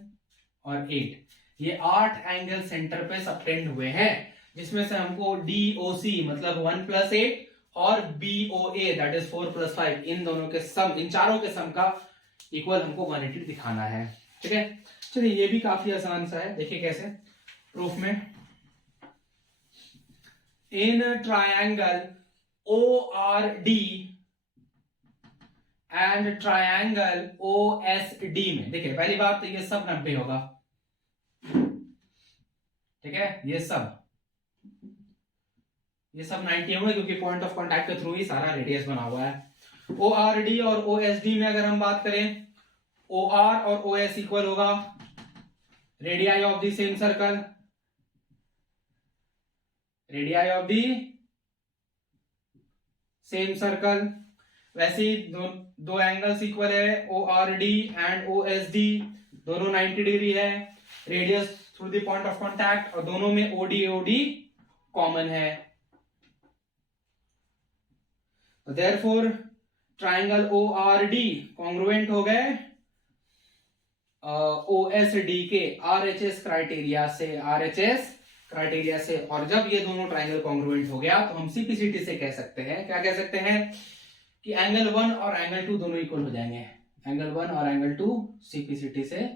और 8, ये 8 एंगल सेंटर पे सबटेंड हुए हैं, जिसमें से हमको DOC मतलब 1 + 8 और BOA दैट इज 4 + 5, इन दोनों के सम, इन चारों के सम का इक्वल हमको 180 दिखाना है, ठीक है। चलिए ये भी काफी आसान सा है, देखिए कैसे प्रूफ में। In triangle ORD and triangle OSD में, देखिए पहली बात तो ये सब 90 होगा, ठीक है। ये सब 90 होगा क्योंकि पॉइंट ऑफ कांटेक्ट के थ्रू ही सारा रेडियस बना हुआ है। ORD और OSD में अगर हम बात करें, OR और OS इक्वल होगा radii of the same circle, radii of the same circle. वैसे ही दो एंगल्स इक्वल है, ORD एंड OSD, दोनों 90 डिग्री है, radius through the point of contact, और दोनों में OD कॉमन है। देयरफॉर ट्रायंगल ORD कॉन्ग्रुएंट हो गए OSD के RHS क्राइटेरिया से, और जब ये दोनों ट्रायंगल कॉन्ग्रुएंट हो गया तो हम CPCT से कह सकते हैं, क्या कह सकते हैं कि एंगल 1 और एंगल 2 दोनों इक्वल हो जाएंगे। एंगल 1 और एंगल 2 CPCT से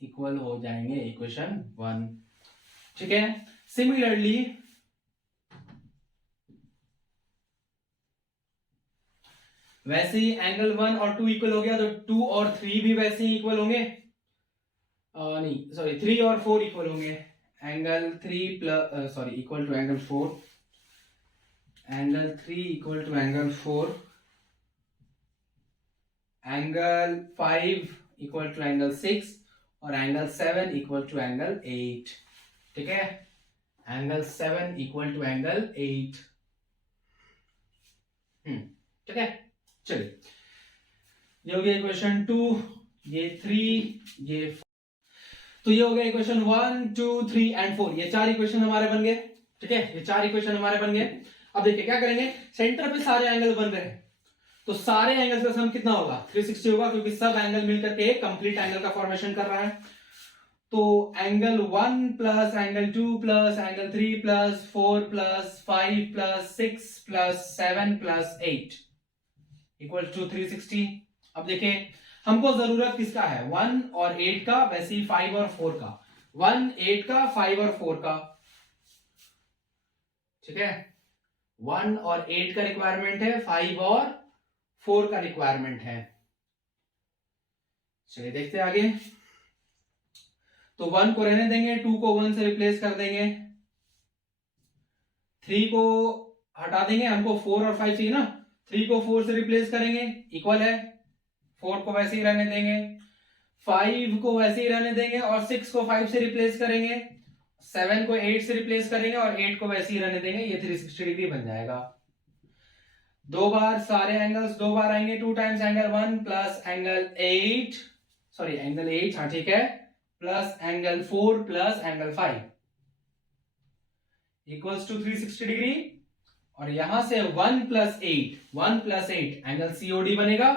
इक्वल हो जाएंगे, इक्वेशन 1, ठीक है। सिमिलरली वैसे ही एंगल 1 और 2 इक्वल हो गया तो 2 और 3 भी वैसे ही इक्वल होंगे, नहीं सॉरी 3 और 4 इक्वल होंगे। Angle 3 plus equal to angle 4, angle 3 equal to angle 4, angle 5 equal to angle 6 और एंगल 7 इक्वल टू एंगल 8, ठीक है। एंगल 7 इक्वल टू एंगल 8, ठीक है। चलिए ये हो गया इक्वेशन 2, ये 3, ये 4। तो ये हो गया इक्वेशन 1 2 3 एंड 4, ये 4 इक्वेशन हमारे बन गए, ठीक है। ये 4 इक्वेशन हमारे बन गए। अब देखिए क्या करेंगे, सेंटर पे सारे एंगल बन रहे हैं तो सारे एंगल्स का सम कितना होगा, 360 होगा, क्योंकि सब एंगल मिलकर के एक कंप्लीट एंगल का फॉर्मेशन कर रहा है। तो angle 1 plus angle 2 plus angle 3 plus 4 plus 5 plus 6 plus 7 plus 8 equal to 360। अब देखिए हमको जरूरत किसका है, 1 और 8 का, वैसे ही 5 और 4 का, 1 8 का 5 और 4 का, ठीक है। 1 और 8 का रिक्वायरमेंट है, 5 और 4 का रिक्वायरमेंट है। चलिए देखते हैं आगे। तो 1 को रहने देंगे, 2 को 1 से रिप्लेस कर देंगे, 3 को हटा देंगे, हमको 4 और 5 चाहिए ना, 3 को 4 से रिप्लेस करेंगे, इक्वल है 4 को वैसे ही रहने देंगे, 5 को वैसे ही रहने देंगे और 6 को 5 से रिप्लेस करेंगे, 7 को 8 से रिप्लेस करेंगे और 8 को वैसे ही रहने देंगे। ये 360 डिग्री बन जाएगा। दो बार सारे एंगल्स दो बार आएंगे, 2 times angle 1 plus angle 8, sorry angle 8, हाँ ठीक है, plus angle 4 plus angle 5 equals to 360 degree. और यहां से 1 प्लस 8 एंगल सीओडी बनेगा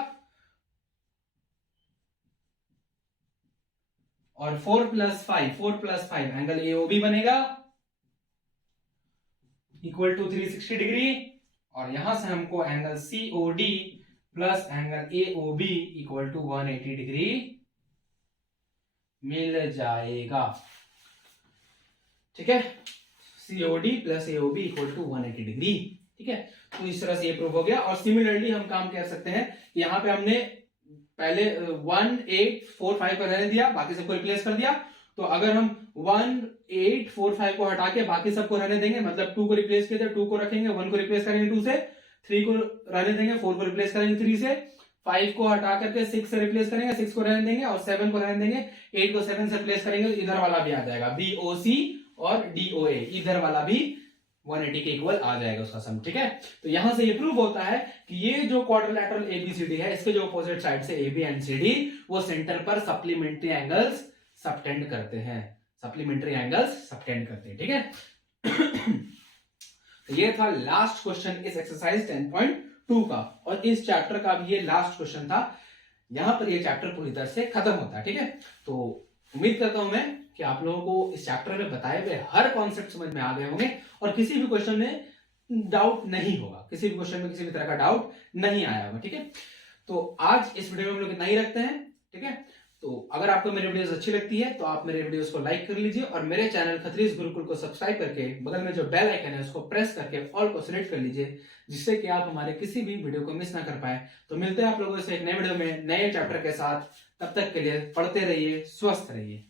और 4 प्लस 5 एंगल एओबी बनेगा इक्वल टू 360 डिग्री। और यहां से हमको angle COD plus angle AOB equal to 180 degree मिल जाएगा। ठीक है, COD plus AOB equal to 180 degree. ठीक है, तो इस तरह से ये प्रूव हो गया। और सिमिलरली हम काम कर सकते हैं कि यहां पे हमने पहले 1 8 4 5 को रहने दिया, बाकी सबको रिप्लेस कर दिया। तो अगर हम 1 8 4 5 को हटा के बाकी सबको रहने देंगे, मतलब 2 को रिप्लेस किया, 2 को रखेंगे, 1 को रिप्लेस करेंगे 2 से, 3 को रहने देंगे, 4 को रिप्लेस करेंगे 3 से, 5 को हटा करके 6 से रिप्लेस करेंगे, 6 को रहने देंगे और 7 को रहने देंगे, 8 को 7 से रिप्लेस करेंगे, तो इधर वाला भी आ जाएगा BOC और DOA, इधर वाला भी 180 के इक्वल आ जाएगा उसका सम। ठीक है, तो यहां से ये प्रूव होता है कि ये जो क्वाड्रिलेटरल ABCD है, इसके जो अपोजिट साइड से AB एंड CD वो सेंटर पर सप्लीमेंट्री एंगल्स सबटेंड करते हैं, सप्लीमेंट्री एंगल्स सबटेंड करते हैं। ठीक है, तो ये था लास्ट क्वेश्चन इस एक्सरसाइज 10.2 का, और इस चैप्टर का भी ये लास्ट क्वेश्चन था। यहां पर ये चैप्टर पूरी तरह से खत्म होता है। ठीक है, तो उम्मीद करता हूं मैं कि आप लोगों को इस चैप्टर में बताए हुए हर कॉन्सेप्ट समझ में आ गए होंगे और किसी भी क्वेश्चन में डाउट नहीं होगा, किसी भी क्वेश्चन में किसी भी तरह का डाउट नहीं आया होगा। ठीक है, तो आज इस वीडियो में हम लोग इतना ही रखते हैं। ठीक है, तो अगर आपको मेरी वीडियोस अच्छी लगती है तो आप मेरे वीडियोस को लाइक कर लीजिए और मेरे चैनल खत्रीज गुरुकुल को सब्सक्राइब करके बगल में जो बेल आइकन है उसको प्रेस करके ऑल को सिलेक्ट कर लीजिए, जिससे कि आप हमारे किसी भी वीडियो को मिस ना कर पाए। तो मिलते हैं आप लोगों से एक नए वीडियो में नए चैप्टर के साथ। तब तक के लिए पढ़ते रहिए, स्वस्थ रहिए।